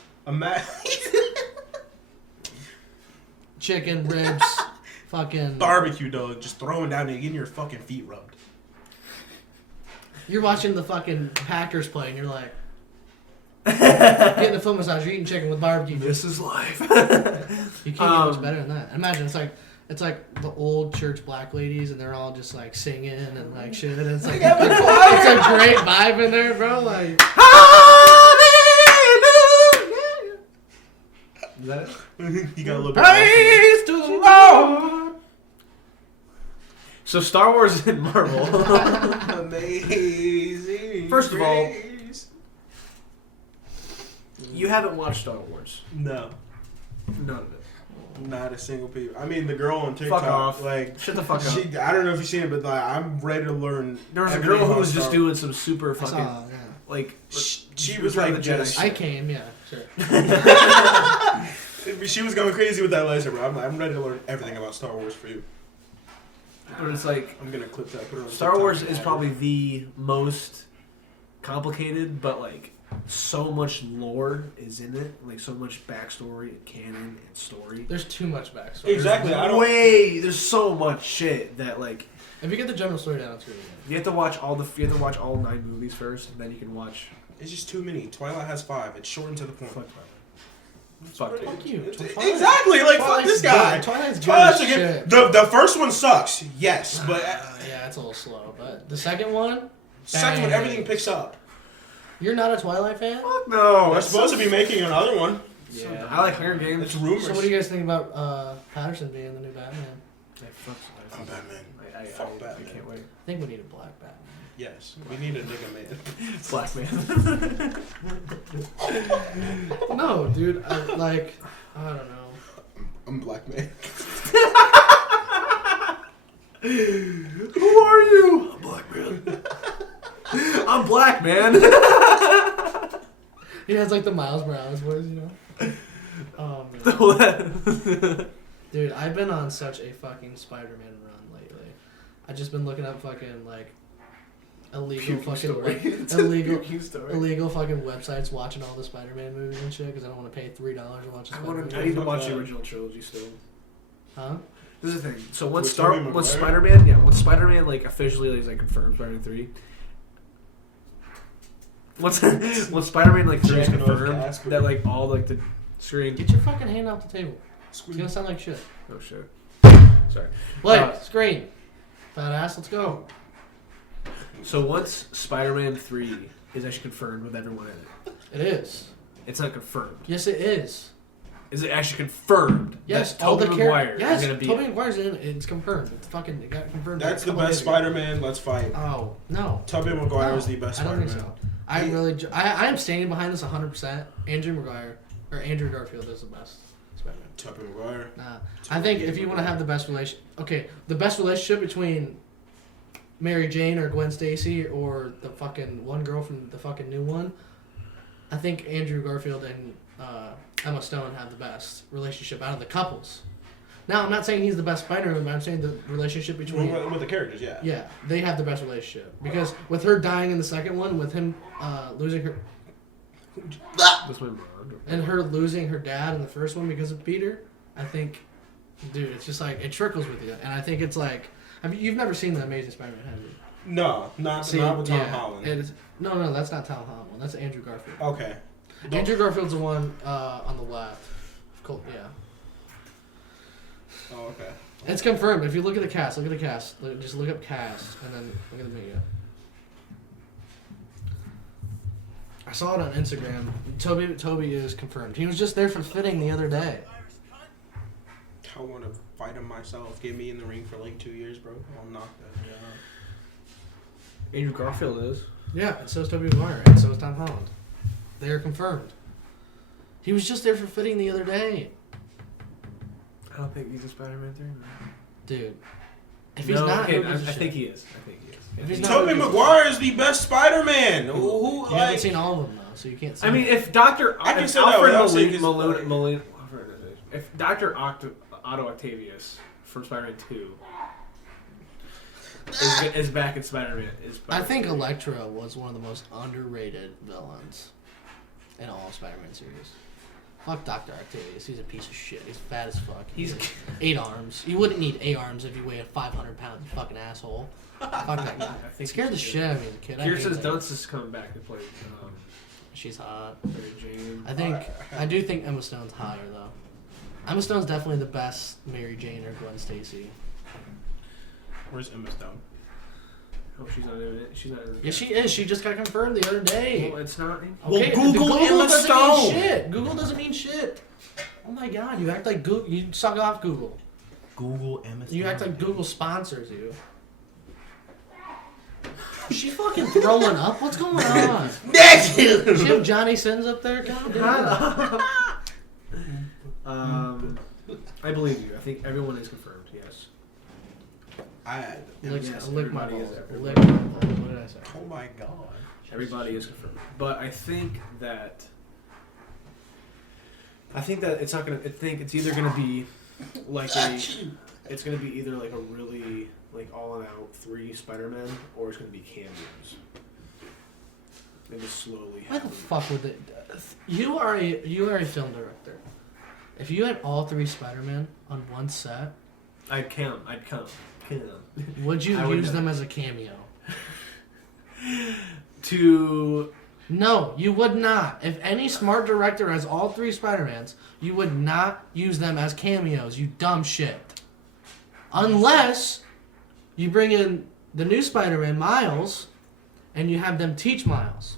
chicken, ribs, fucking. Barbecue, dog. Just throwing down and getting your fucking feet rubbed. You're watching the fucking Packers play, and you're like, getting a foot massage. You're eating chicken with barbecue. This is life. You can't get much better than that. Imagine it's like the old church black ladies, and they're all just like singing and like shit. And it's like it's a great vibe in there, bro. Like, Is that it? You got a little bit. praise to the Lord. So Star Wars and Marvel. Amazing. First of all- grace. You haven't watched Star Wars. No, None of it. not a single people. I mean, the girl on TikTok, Fuck off. like, Shut the fuck up. she. I don't know if you've seen it, but like, I'm ready to learn. There was a everything girl who about was just Star- doing some super I fucking saw, yeah. like. She was like just. I came, yeah, sure. She was going crazy with that lightsaber. I'm ready to learn everything about Star Wars for you. But it's like I'm gonna clip that. Put it on Star TikTok Wars and is add it. probably the most complicated, but like so much lore is in it, like so much backstory and canon and story. There's too much backstory. Exactly. I don't. There's so much shit that like If you get the general story down, it's really good. you have to watch all 9 movies first, and then you can watch. It's just too many. Twilight has 5. It's short and to the point. Fuck Fuck you. Exactly. Like fuck this guy. Twilight's good Twilight's as a good. shit. The first one sucks. Yes, but Yeah, it's a little slow. But the second one, second one bang. everything picks up. You're not a Twilight fan? Fuck no. They're supposed to be making another one. Yeah, I like Hunger Games. It's rumors. So what do you guys think about Patterson being the new Batman? I'm Batman. I Fuck Batman. can't wait. I think we need a black Batman. Yes, we need a nigga man. Black man. No, dude. I don't know. I'm black man. Who are you? I'm black man. I'm black man. He has like the Miles Morales voice, you know? Oh, man. Dude, I've been on such a fucking Spider-Man run lately. I've just been looking up fucking like illegal illegal fucking websites watching all the Spider-Man movies and shit because I don't want to pay $3 to watch a Spider-Man I movie. need to watch the original trilogy still. Huh? This is the thing. So once With Tobey Maguire? Spider-Man like officially is like confirmed Spider-Man 3. Once Spider-Man like 3 is Jacking off confirmed Casper. that like all like the screen. Get your fucking hand off the table. It's gonna sound like shit. Oh shit. Sorry. Blake, screen. Fat ass, let's go. So once Spider-Man 3 is actually confirmed with everyone in it. It is. It's not confirmed. Yes, it is. Is it actually confirmed? Yes, that Tobey Maguire yes, is going to be Tobey Maguire's in it. It's confirmed. It got confirmed. That's the best Spider-Man. Let's fight. Oh, no. Tobey Maguire is the best I don't Spider-Man. think so. I am standing behind this 100%. Andrew Garfield is the best Spider-Man. Tobey Maguire. Nah. I think if you want to have the best the best relationship between Mary Jane or Gwen Stacy or the fucking one girl from the fucking new one, I think Andrew Garfield and Emma Stone have the best relationship out of the couples. Now, I'm not saying he's the best Spider-Man, but I'm saying the relationship between... With the characters, yeah. Yeah, they have the best relationship. Because with her dying in the second one, with him losing her... and her losing her dad in the first one because of Peter, I think, dude, it's just like, it trickles with you. And I think it's like... you've never seen The Amazing Spider-Man, have you? No, not with Tom Holland. No, that's not Tom Holland. That's Andrew Garfield. Okay. Andrew Garfield's the one on the left. Cool. Yeah. Oh, okay. It's confirmed. If you look at the cast, just look up cast, and then look at the video. I saw it on Instagram. Toby is confirmed. He was just there for fitting the other day. I want to fight him myself. Get me in the ring for like 2 years, bro. I'll knock that out. Andrew Garfield is. Yeah, and so is Tobey Maguire, and so is Tom Holland. They are confirmed. He was just there for fitting the other day. I don't think he's a Spider-Man 3, man. Dude. If he's not, I think he is. If he's not, Tobey Maguire is the best Spider-Man. You haven't seen all of them, though, so you can't say. I mean, if Dr. If Dr. Otto Octavius from Spider-Man 2 is back in Spider-Man, I think Electro was one of the most underrated villains in all of Spider-Man series. Fuck Dr. Octavius. He's a piece of shit. He's fat as fuck. He's 8 arms. You wouldn't need 8 arms if you weighed a 500-pound fucking asshole. Fuck that guy. It scared the shit out of me as a kid. Kirsten Dunst is coming back to play. She's hot. Mary Jane. I do think Emma Stone's hotter though. Emma Stone's definitely the best Mary Jane or Gwen Stacy. Where's Emma Stone? Oh, she's not in it. She's not in it. Yeah, she is. She just got confirmed the other day. Well, it's not. Okay, Google Emma doesn't Stone. mean shit. Google doesn't mean shit. Oh my god, you act like Google. You suck off Google. Google Emma Stone. You act like Google sponsors you. Is she fucking throwing up? What's going on? Next! Does she have Johnny Sins up there? God damn. I believe you. I think everyone is confirmed. Yes. Lick my balls. Lick my balls. What did I say? Oh my god. Everybody is confirmed. But I think that it's not gonna. I think it's either gonna be like it's gonna be either like a really like all in out 3 Spider-Men, or it's gonna be cameos. And just slowly. Why the fuck would they? You are a film director. If you had all 3 Spider-Men on one set, I'd come. Would you use them as a cameo? No, you would not. If any smart director has all 3 Spider-Mans, you would not use them as cameos, you dumb shit. Unless you bring in the new Spider-Man, Miles, and you have them teach Miles.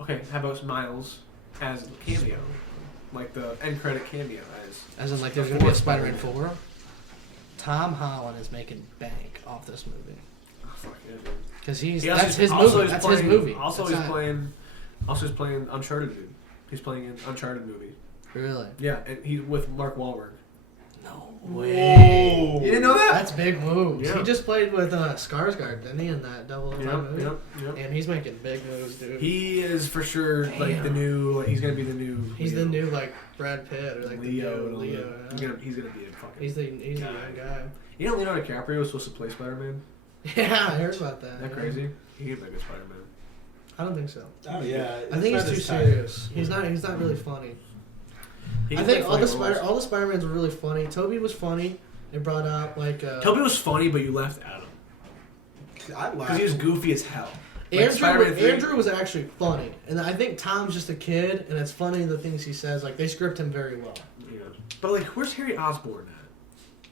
Okay, how about Miles as a cameo? Like the end credit cameo as in like there's going to be a Spider-Man 4? Tom Holland is making bank off this movie. Oh, fuck yeah, dude. Because that's his movie. That's his movie. Also, he's playing Uncharted, dude. He's playing an Uncharted movie. Really? Yeah, and he's with Mark Wahlberg. No way. Whoa. You didn't know that? That's big moves. Yeah. He just played with Skarsgård, didn't he, in that Double movie? Yep. And he's making big moves, dude. He is for sure like the new. Like, he's gonna be the new. He's the new like Brad Pitt or like Leo. the new Leo. He's gonna be a fucking. He's the young guy. You know Leonardo DiCaprio was supposed to play Spider-Man? Yeah, I heard about that. Isn't that crazy? He could make a Spider-Man. I don't think so. Oh yeah. I think he's too serious. He's not really funny. I think all the Spider-Mans were really funny. Toby was funny. It brought out like Toby was funny, but you left Adam. I laughed. Because he was goofy as hell. Like Andrew was actually funny, and I think Tom's just a kid, and it's funny the things he says. Like they script him very well. Yeah. But like, where's Harry Osborn at?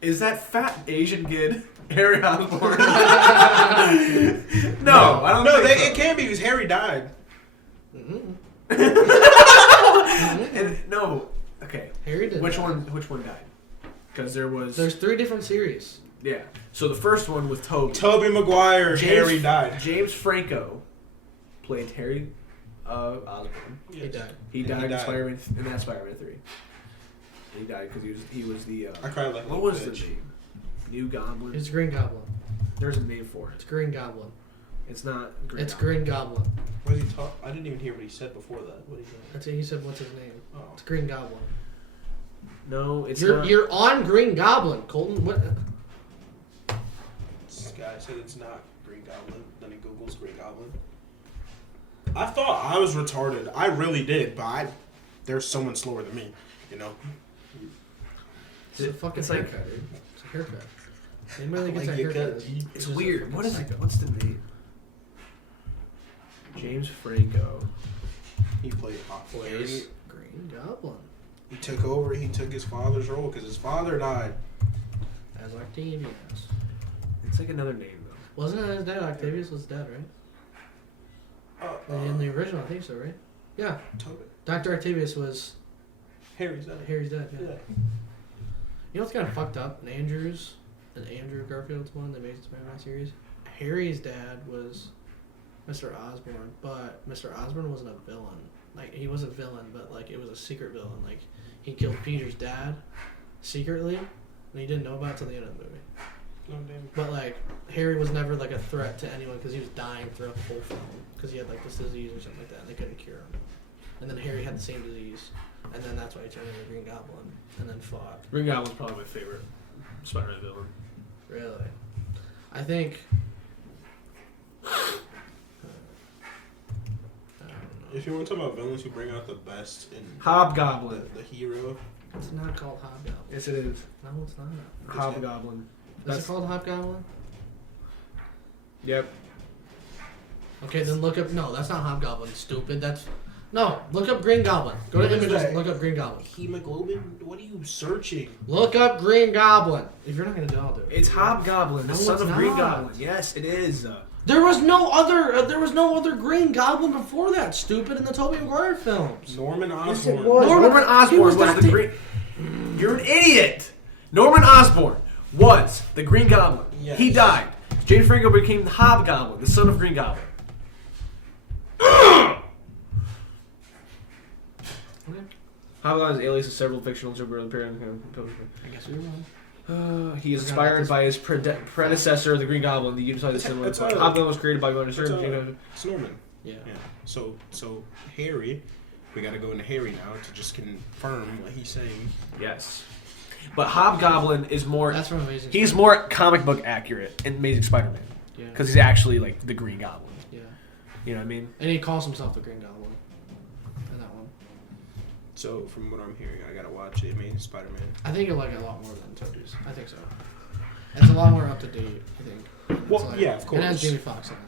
Is that fat Asian kid Harry Osborn? No, I don't think so. It can't be because Harry died. No. Okay. Harry did. Which one died? Because There's 3 different series. Yeah. So the first one with Toby. Tobey Maguire. Harry died. James Franco played Harry Osborn. Yes. He died. He died in Spider-Man in that Spider-Man 3. He died because he was the. I cried like. What was the name? New Goblin. It's Green Goblin. There's a name for it. It's Green Goblin. It's not. It's Green Goblin. What did he talk? I didn't even hear what he said before that. What did he say? That's it. He said, "What's his name?" Oh. It's Green Goblin. No, it's not. You're on Green Goblin, Colton. What? This guy said it's not Green Goblin. Then he Googles Green Goblin. I thought I was retarded. I really did, but there's someone slower than me. You know. It's a fucking It's like- haircut, dude. It's a haircut. Anybody that gets Like that your haircut, cut. It's just weird. a What is it? psycho. What's the name? James Franco. He played Hot Plays. Green Goblin. He took over. He took his father's role because his father died. As Octavius. It's like another name though. Wasn't it his dad? Octavius was dead, right? In the original, I think so, right? Yeah. Tobey. Dr. Octavius was Harry's dad. Harry's dad. Yeah. Yeah. You know what's kind of fucked up? In Andrew Garfield's one, the Amazing Spider-Man series. Harry's dad was Mr. Osborn, but Mr. Osborn wasn't a villain. Like, he was a villain, but like it was a secret villain. Like, he killed Peter's dad secretly, and he didn't know about it till the end of the movie. Oh, damn. But like, Harry was never like a threat to anyone because he was dying throughout the whole film because he had like this disease or something like that, and they couldn't cure him. And then Harry had the same disease, and then that's why he turned into Green Goblin, and then fought. Green Goblin's probably my favorite Spider-Man villain. Really, I think. I don't know. If you want to talk about villains who bring out the best in Hobgoblin. the hero, It's not called Hobgoblin. Yes, it is. No, it's not. Hobgoblin. Is it called Hobgoblin? Yep. Okay, then look up. No, that's not Hobgoblin. Stupid. No. Look up Green Goblin. Go to What is images. that? Look up Green Goblin. hemoglobin. What are you searching? Look up Green Goblin. If you're not gonna do it, I'll do it. It's Hobgoblin, the No, son it's of Green not. Goblin. Yes, it is. There was no other Green Goblin before that. Stupid in the Tobey Maguire films. Norman Yes, Osborn. it was. Norman Osborn was was not the the- Green. You're an idiot. Norman Osborn was the Green Goblin. Yes. He died. James Franco became the Hobgoblin, the son of Green Goblin. Okay. Hobgoblin's alias is several fictional superhero appearing. I guess you're wrong. He is Forgot inspired about by his predecessor, the Green Goblin. The unified It's- similar. it's Hobgoblin was created by going to It's certain. Norman. Yeah. Yeah. So Harry, we got to go into Harry now to just confirm what he's saying. Yes, but Hobgoblin is more. That's from Amazing. He's more comic book accurate in Amazing Spider-Man Yeah. because he's actually like the Green Goblin. Yeah. You know what I mean? And he calls himself the Green Goblin. In that one. So from what I'm hearing, I gotta watch The Amazing Spider-Man. I think you'll like it a lot more than Toby's. I think so. It's a lot more up to date, I think. And Well, it's yeah, of It has course. Jamie Foxx in it.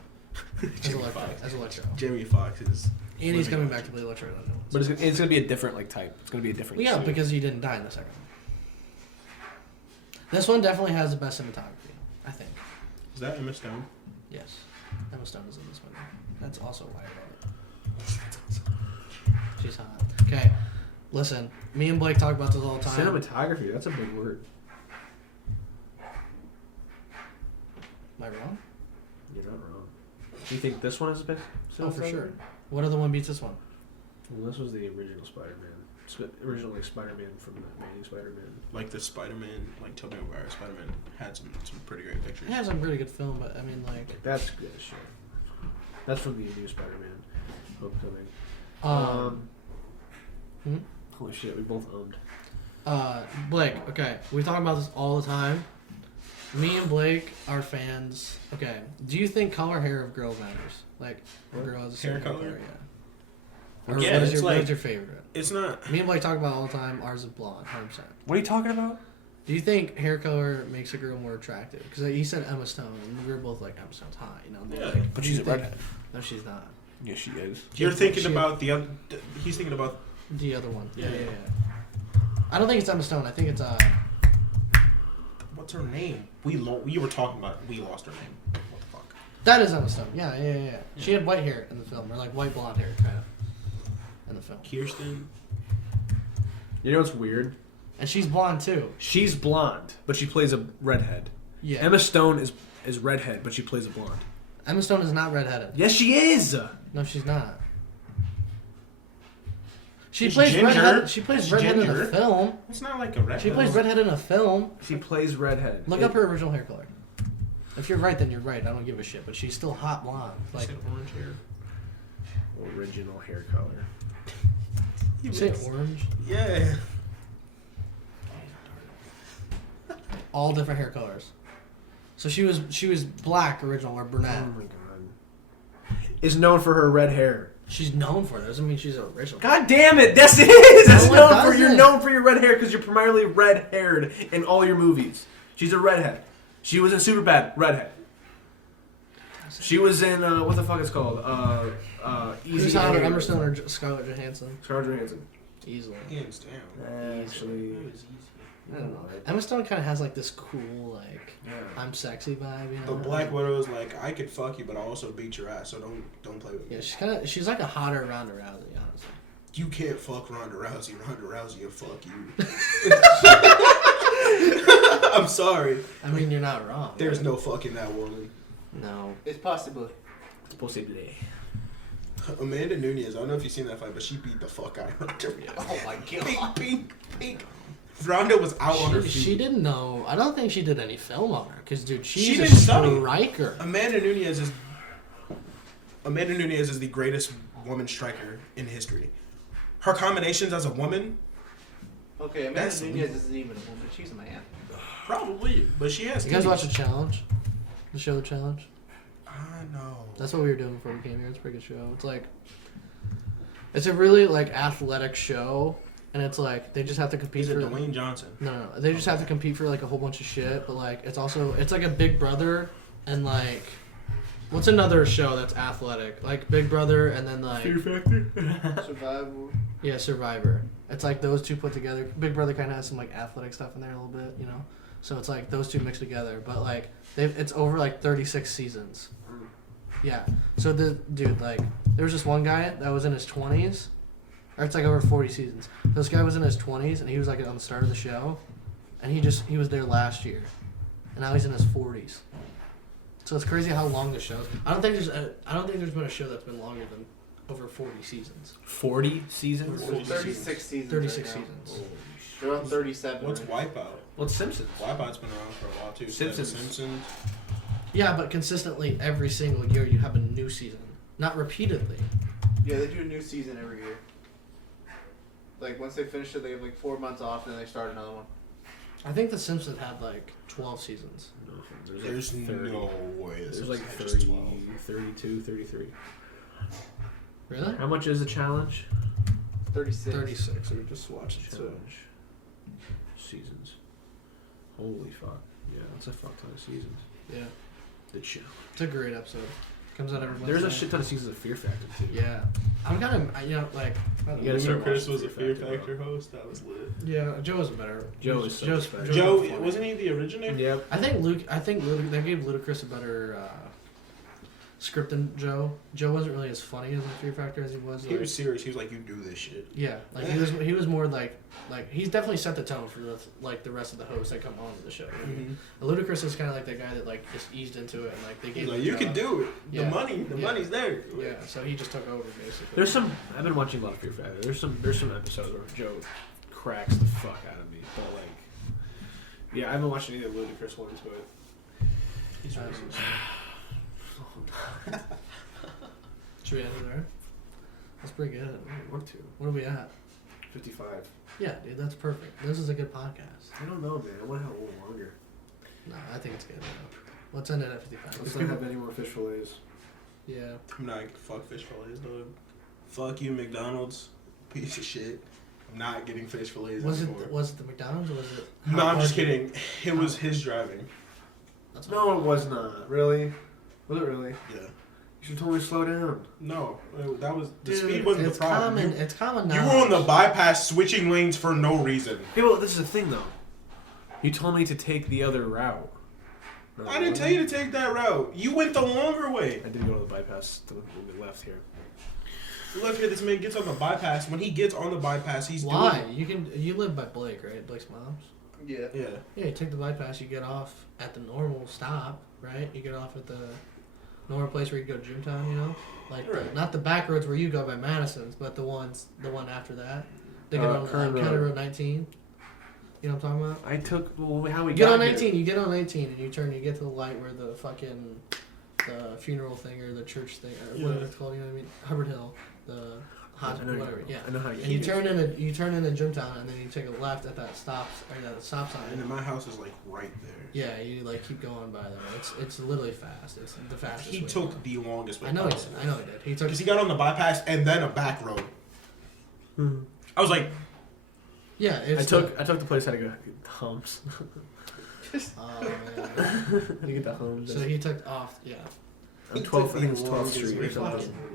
Jamie Foxx. As Electro. Jamie Foxx is. And he's coming back to play Electro. I don't know. But it's gonna be a different like type. It's gonna be a different. Well, yeah, because he didn't die in the second one. This one definitely has the best cinematography, I think. Is that Emma Stone? Yes. Emma Stone is in this one. That's also why I love it. She's hot. Okay, listen. Me and Blake talk about this all the time. Cinematography. That's a big word. Am I wrong? You're not wrong. Do you think this one is the best? Oh, for sure. What other one beats this one? Well, this was the original Spider-Man. Original like Spider-Man from the Amazing Spider-Man. Like the Spider-Man, like Tobey Maguire Spider-Man had some pretty great pictures. It has a really good film, but I mean, like, That's good as shit. That's from the new Spider-Man. Homecoming. Holy shit, we both owned. Blake. Okay, we talk about this all the time. Me and Blake are fans. Okay, do you think color hair of girls matters? Like, a girl has a Hair certain color? yeah. Or Yeah, what is it's your, like- what's your favorite? It's not. Me and Blake talk about it all the time. Ours is blonde, 100%. What are you talking about? Do you think hair color makes a girl more attractive? Because he said Emma Stone, and we were both like, Emma Stone's hot, you know? And they're Yeah, like, but do she's you a think- redhead. No, she's not. Yes, she is. You're thinking She- about the other. He's thinking about. The other one. Yeah. Yeah. I don't think it's Emma Stone. I think it's What's her name? We were talking about it. We lost her name. What the fuck? That is Emma Stone. Yeah. She had white hair in the film, or like white blonde hair, kind of, in the film. Kirsten. You know what's weird? And she's blonde too. She's blonde, but she plays a redhead. Yeah. Emma Stone is redhead, but she plays a blonde. Emma Stone is not redheaded. Yes, she is. No, she's not. She She's plays ginger. redhead. She plays She's redhead in ginger. the film. It's not like a redhead. She plays redhead in a film. She plays redhead. Look up her original hair color. If you're right, then you're right. I don't give a shit. But she's still hot blonde. Like orange hair. Original hair color. you say orange. Yeah. All different hair colors. So she was black original or brunette. Oh my god. Is known for her red hair. She's known for it. Doesn't mean she's original. God damn it! Yes, it is. That's No, it known for. You're doesn't. known for your red hair because you're primarily red-haired in all your movies. She's a redhead. She was in Superbad, redhead. She was in what the fuck it's called? Who's Easy. hotter, Emma Stone or Scarlett Johansson? Scarlett Johansson. Easily. Hands down. Actually, I don't know. Emma Stone kind of has like this cool like yeah. I'm sexy vibe. You know? The Black Widow is like, I could fuck you, but I'll also beat your ass. So don't play with me. Yeah, she's like a hotter Ronda Rousey, honestly. You can't fuck Ronda Rousey. Ronda Rousey will fuck you. I'm sorry. I mean, you're not wrong. There's no fucking that woman. No. It's possible. It's possibly. Amanda Nunes, I don't know if you've seen that fight, but she beat the fuck out of Ronda Rousey. Oh my god. Pink. Ronda was out on her feet. She didn't know. I don't think she did any film on her because, dude, she's She a didn't study. striker. Amanda Nunes is the greatest woman striker in history. Her combinations as a woman, Okay, That's Amanda Nunes isn't even a woman. She's a man. probably, but she has. You guys titties. watch The Challenge? The show The Challenge? I know. That's what we were doing before we came here. It's a pretty good show. It's like, it's a really like athletic show, and it's like they just have to compete Is it for. Dwayne Johnson? No. They just have to compete for like a whole bunch of shit. But like, it's like a Big Brother, and like, what's another show that's athletic? Like Big Brother, and then like Fear Factor. Survival. yeah, Survivor. It's like those two put together. Big Brother kind of has some like athletic stuff in there a little bit, you know. So it's like those two mixed together, but like it's over like 36 seasons. Yeah. So the dude, like, there was this one guy that was in his 20s, or it's like over 40 seasons. This guy was in his 20s, and he was like on the start of the show, and he was there last year, and now he's in his 40s. So it's crazy how long the show is. I don't think there's been a show that's been longer than over 40 seasons. 40 seasons. 36 seasons. 36 right now. seasons. They're on 37. What's right? Wipeout? Well, it's Simpsons. Wipeout's been around for a while too. Simpsons. Simpsons. Yeah, but consistently every single year you have a new season, not repeatedly. Yeah, they do a new season every year. Like, once they finish it, they have like 4 months off, and then they start another one. I think The Simpsons had like 12 seasons. No, There's like 30. no way. There's like 30, just 12. 32, 33. Really? How much is the challenge? 36. 36. We were just watching it. Challenge. Seasons. Holy fuck. Yeah, that's a fuck ton of seasons. Yeah. The challenge. It's a great episode. Comes out every Wednesday. There's a shit ton of seasons of Fear Factor too. Yeah. I'm kind of, you know, like. I don't You know. gotta start Chris watching was a Fear Fear Factor, Factor host. That was lit. Yeah, Joe was better. Joe's Joe's better. Joe's Joe, funny. wasn't he the originator? Yep. I think they gave Ludacris a better script than Joe. Joe wasn't really as funny as a Fear Factor as he was. He Like, was serious. He was like, "You do this shit." yeah, like he was more like he's definitely set the tone for the rest of the hosts that come on to the show. You know what I mean? Ludacris is kind of like that guy that like just eased into it and like they He's gave like, him a "You job. can do it. The Yeah. money's there." Yeah, so he just took over basically. There's some. I've been watching a lot of Fear Factor. There's some episodes where Joe cracks the fuck out of me. But like, yeah, I haven't watched any of the Ludacris ones, but He's Um, racist. Should we end it there? That's pretty good. I want to. What are we at? 55. Yeah, dude, that's perfect. This is a good podcast. I don't know, man. I want to have a little longer. No, I think it's good. Let's end it at 55. Let's not have any more fish fillets. Yeah. I'm not fuck fish fillets, dog. Fuck you, McDonald's. Piece of shit. I'm not getting fish fillets anymore. Was it the McDonald's or was it? No, I'm just kidding. It was his driving. That's No, it was not. Really? Was it really? Yeah. You should totally slow down. No, that was the Dude, speed wasn't it's the problem. common. It's common You now. were on the bypass switching lanes for no reason. Okay, well, this is the thing, though. You told me to take the other route. No, I didn't tell you to take that route. You went the longer way. I did go to the bypass to the left here. Look here, this man gets on the bypass. When he gets on the bypass, he's Why? doing... You live by Blake, right? Blake's mom's. Yeah. Yeah. Yeah, you take the bypass. You get off at the normal stop, right? You get off at the normal place where you go to Jimtown. You know, like not the back roads where you go by Madison's, but the one after that. They get on County Road 19. You know what I'm talking about? I took how we get got on 19. Here. You get on 19 and you turn. You get to the light where the fucking the funeral thing or the church thing or whatever it's called. You know what I mean? Hubbard Hill, the hospital, whatever. Yeah. I know how to get. And you turn into Jimtown and then you take a left at that stop sign. And then my house is like right there. Yeah, you like keep going by there. It's literally fast. It's the fastest. He took the longest way. I know he did. He took. Because he got on the bypass and then a back road. I was like, yeah, I took the place how to go humps. Oh man. You get the humps. So he took off. Yeah. On 12th, I think it's 12th Street.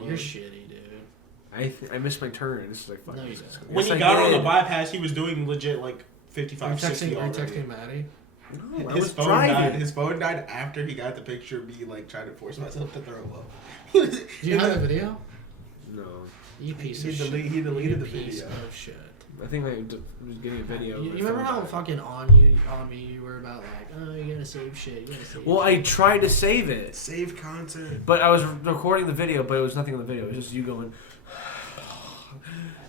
You're shitty, dude. I missed my turn. This is like fucking. No, you didn't. when he got on the bypass, he was doing legit like 55, 60 Are you already. texting Maddie? No, I His was phone driving. died. His phone died after he got the picture of me like trying to force myself to throw up. Do you have the video? No. You piece He of shit. he deleted the Piece video. of shit. I think I was getting a video. You of my remember phone how died. fucking on me you were about like, oh, you gotta save shit. You gotta save. Well, shit. I tried to save it, Save content. but I was recording the video, but it was nothing on the video. It was just you going.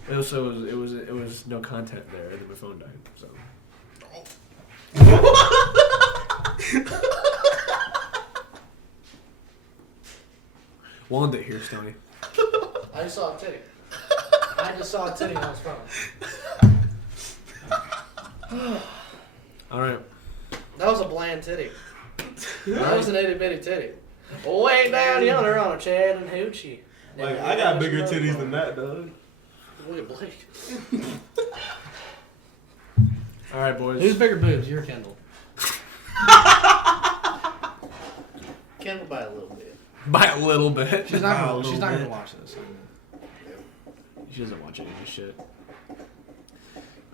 It was no content there, and then my phone died. So. Wound it here, Stoney. I just saw a titty. I just saw a titty on his phone. All right. That was a bland titty. That was an itty bitty titty. Way down yonder on a Chad and Hoochie. Like I got bigger titties than that, dog. Look at Blake. All right, boys. Who's bigger boobs? You're Kendall. Kendall by a little bit. By a little bit. She's not gonna watch this. She doesn't watch any of this shit.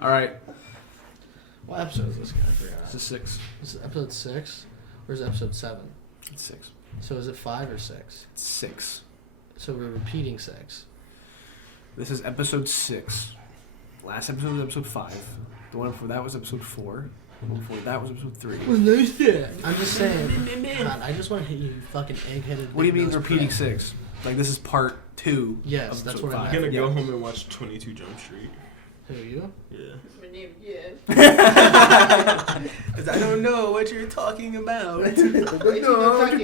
All right. What episode is this guy? I forgot. This is 6. Is it episode 6 or is it episode 7? It's 6. So is it 5 or 6? It's 6. So we're repeating 6. This is episode 6. Last episode was episode 5. The one before that was episode 4. The one before that was episode 3. No shit. I'm just saying. God, I just want to hit you, fucking egg-headed. What do you mean big-nosed repeating prick. 6? Like this is part 2. Yes, of that's episode what I five. I'm gonna go Yeah. home and watch 22 Jump Street. Who you? Yeah. My name, yeah. Because I don't know what you're talking about. What you're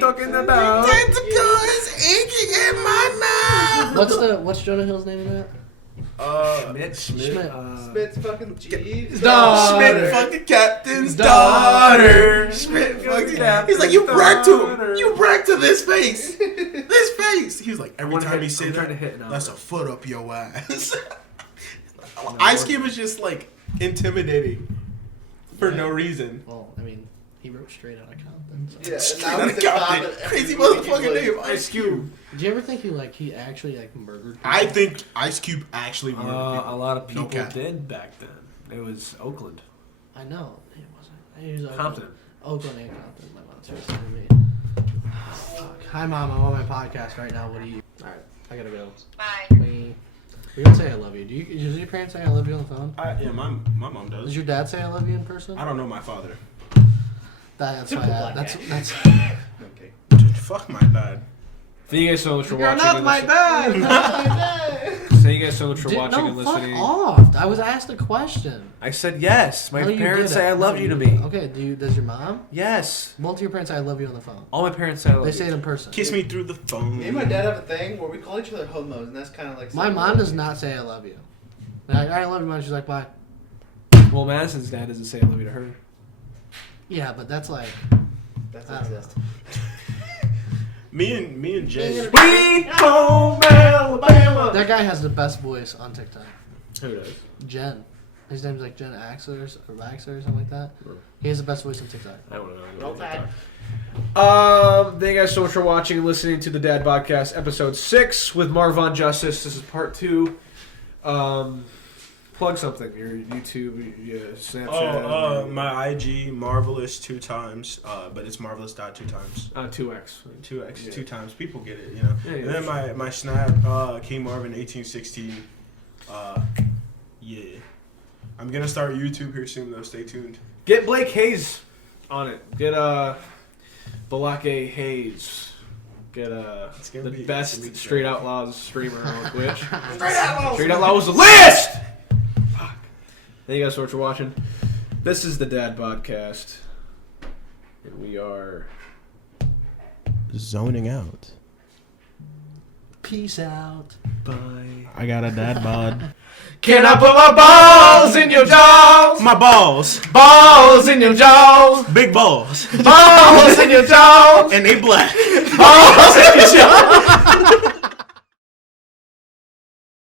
talking about? Tentacles aching in my mouth. What's Jonah Hill's name in that? Schmidt. Schmidt. Spit's fucking Jeeves. Schmidt fucked the captain's daughter. Schmidt fucked the He's like, you bragged to him. You bragged to this face. This face. He was like, every time he said that, that's a foot up your ass. Ice Cube is just like intimidating for no reason. Well, I mean, he wrote Straight Outta Compton. So. Yeah, Straight now outta he's the Compton. cop at Crazy every movie motherfucking he name, plays. Ice Cube. Did you ever think he actually like murdered people? I think Ice Cube actually murdered people. A lot of No people cap. did back then. It was Oakland. I know. It wasn't. It was Compton. Oakland and Compton. My mom's here to me. Fuck. Hi, Mom. I'm on my podcast right now. What do you... All right. I gotta go. Bye. We don't say I love you. Does your parents say I love you on the phone? Yeah, my mom does. Does your dad say I love you in person? I don't know my father. That's my dad. That's Okay. Dude, fuck my dad. Thank you guys so much for You're watching not and my listening. dad. Thank you guys so much for watching and fuck listening. off. I was asked a question. I said yes. My No, you parents say didn't. I love No, you to me. Okay. Does your mom? Yes. Both of your parents say I love you on the phone. All my parents say I love They you. say it in person. Kiss me through the phone. Me and my dad have a thing where we call each other homos, and that's kind of like. My mom does not say I love you. Like, I love you, Mom. She's like, bye. Well, Madison's dad doesn't say I love you to her. Yeah, but that's like. That's I don't know. exist. Me and Jay. Sweet home Alabama. That guy has the best voice on TikTok. Who does? Jen. His name's like Jen Axler or something like that. He has the best voice on TikTok. I don't know. Roll Tide. Thank you guys so much for watching and listening to the Dad Bodcast, episode 6 with Marvone Justice. This is part 2. Plug something. Your YouTube, your Snapchat. My IG, Marvelous 2 times, but it's marvelous.2 times. 2x. 2x, Yeah. 2 times. People get it, you know. Yeah, And then my Snap, King Marvin 1816. Yeah. I'm gonna start YouTube here soon though. Stay tuned. Get Blake Hayes on it. Get Balake Hayes. Get the best Straight Outlaws streamer on Twitch. Straight Outlaws the list! Fuck. Thank you guys so much for watching. This is the Dad Bodcast. And we are zoning out. Peace out. Bye. I got a dad bod. Can I put my balls in your jaws? My balls. Balls in your jaws. Big balls. Balls in your jaws. And they black. Balls in your jaws.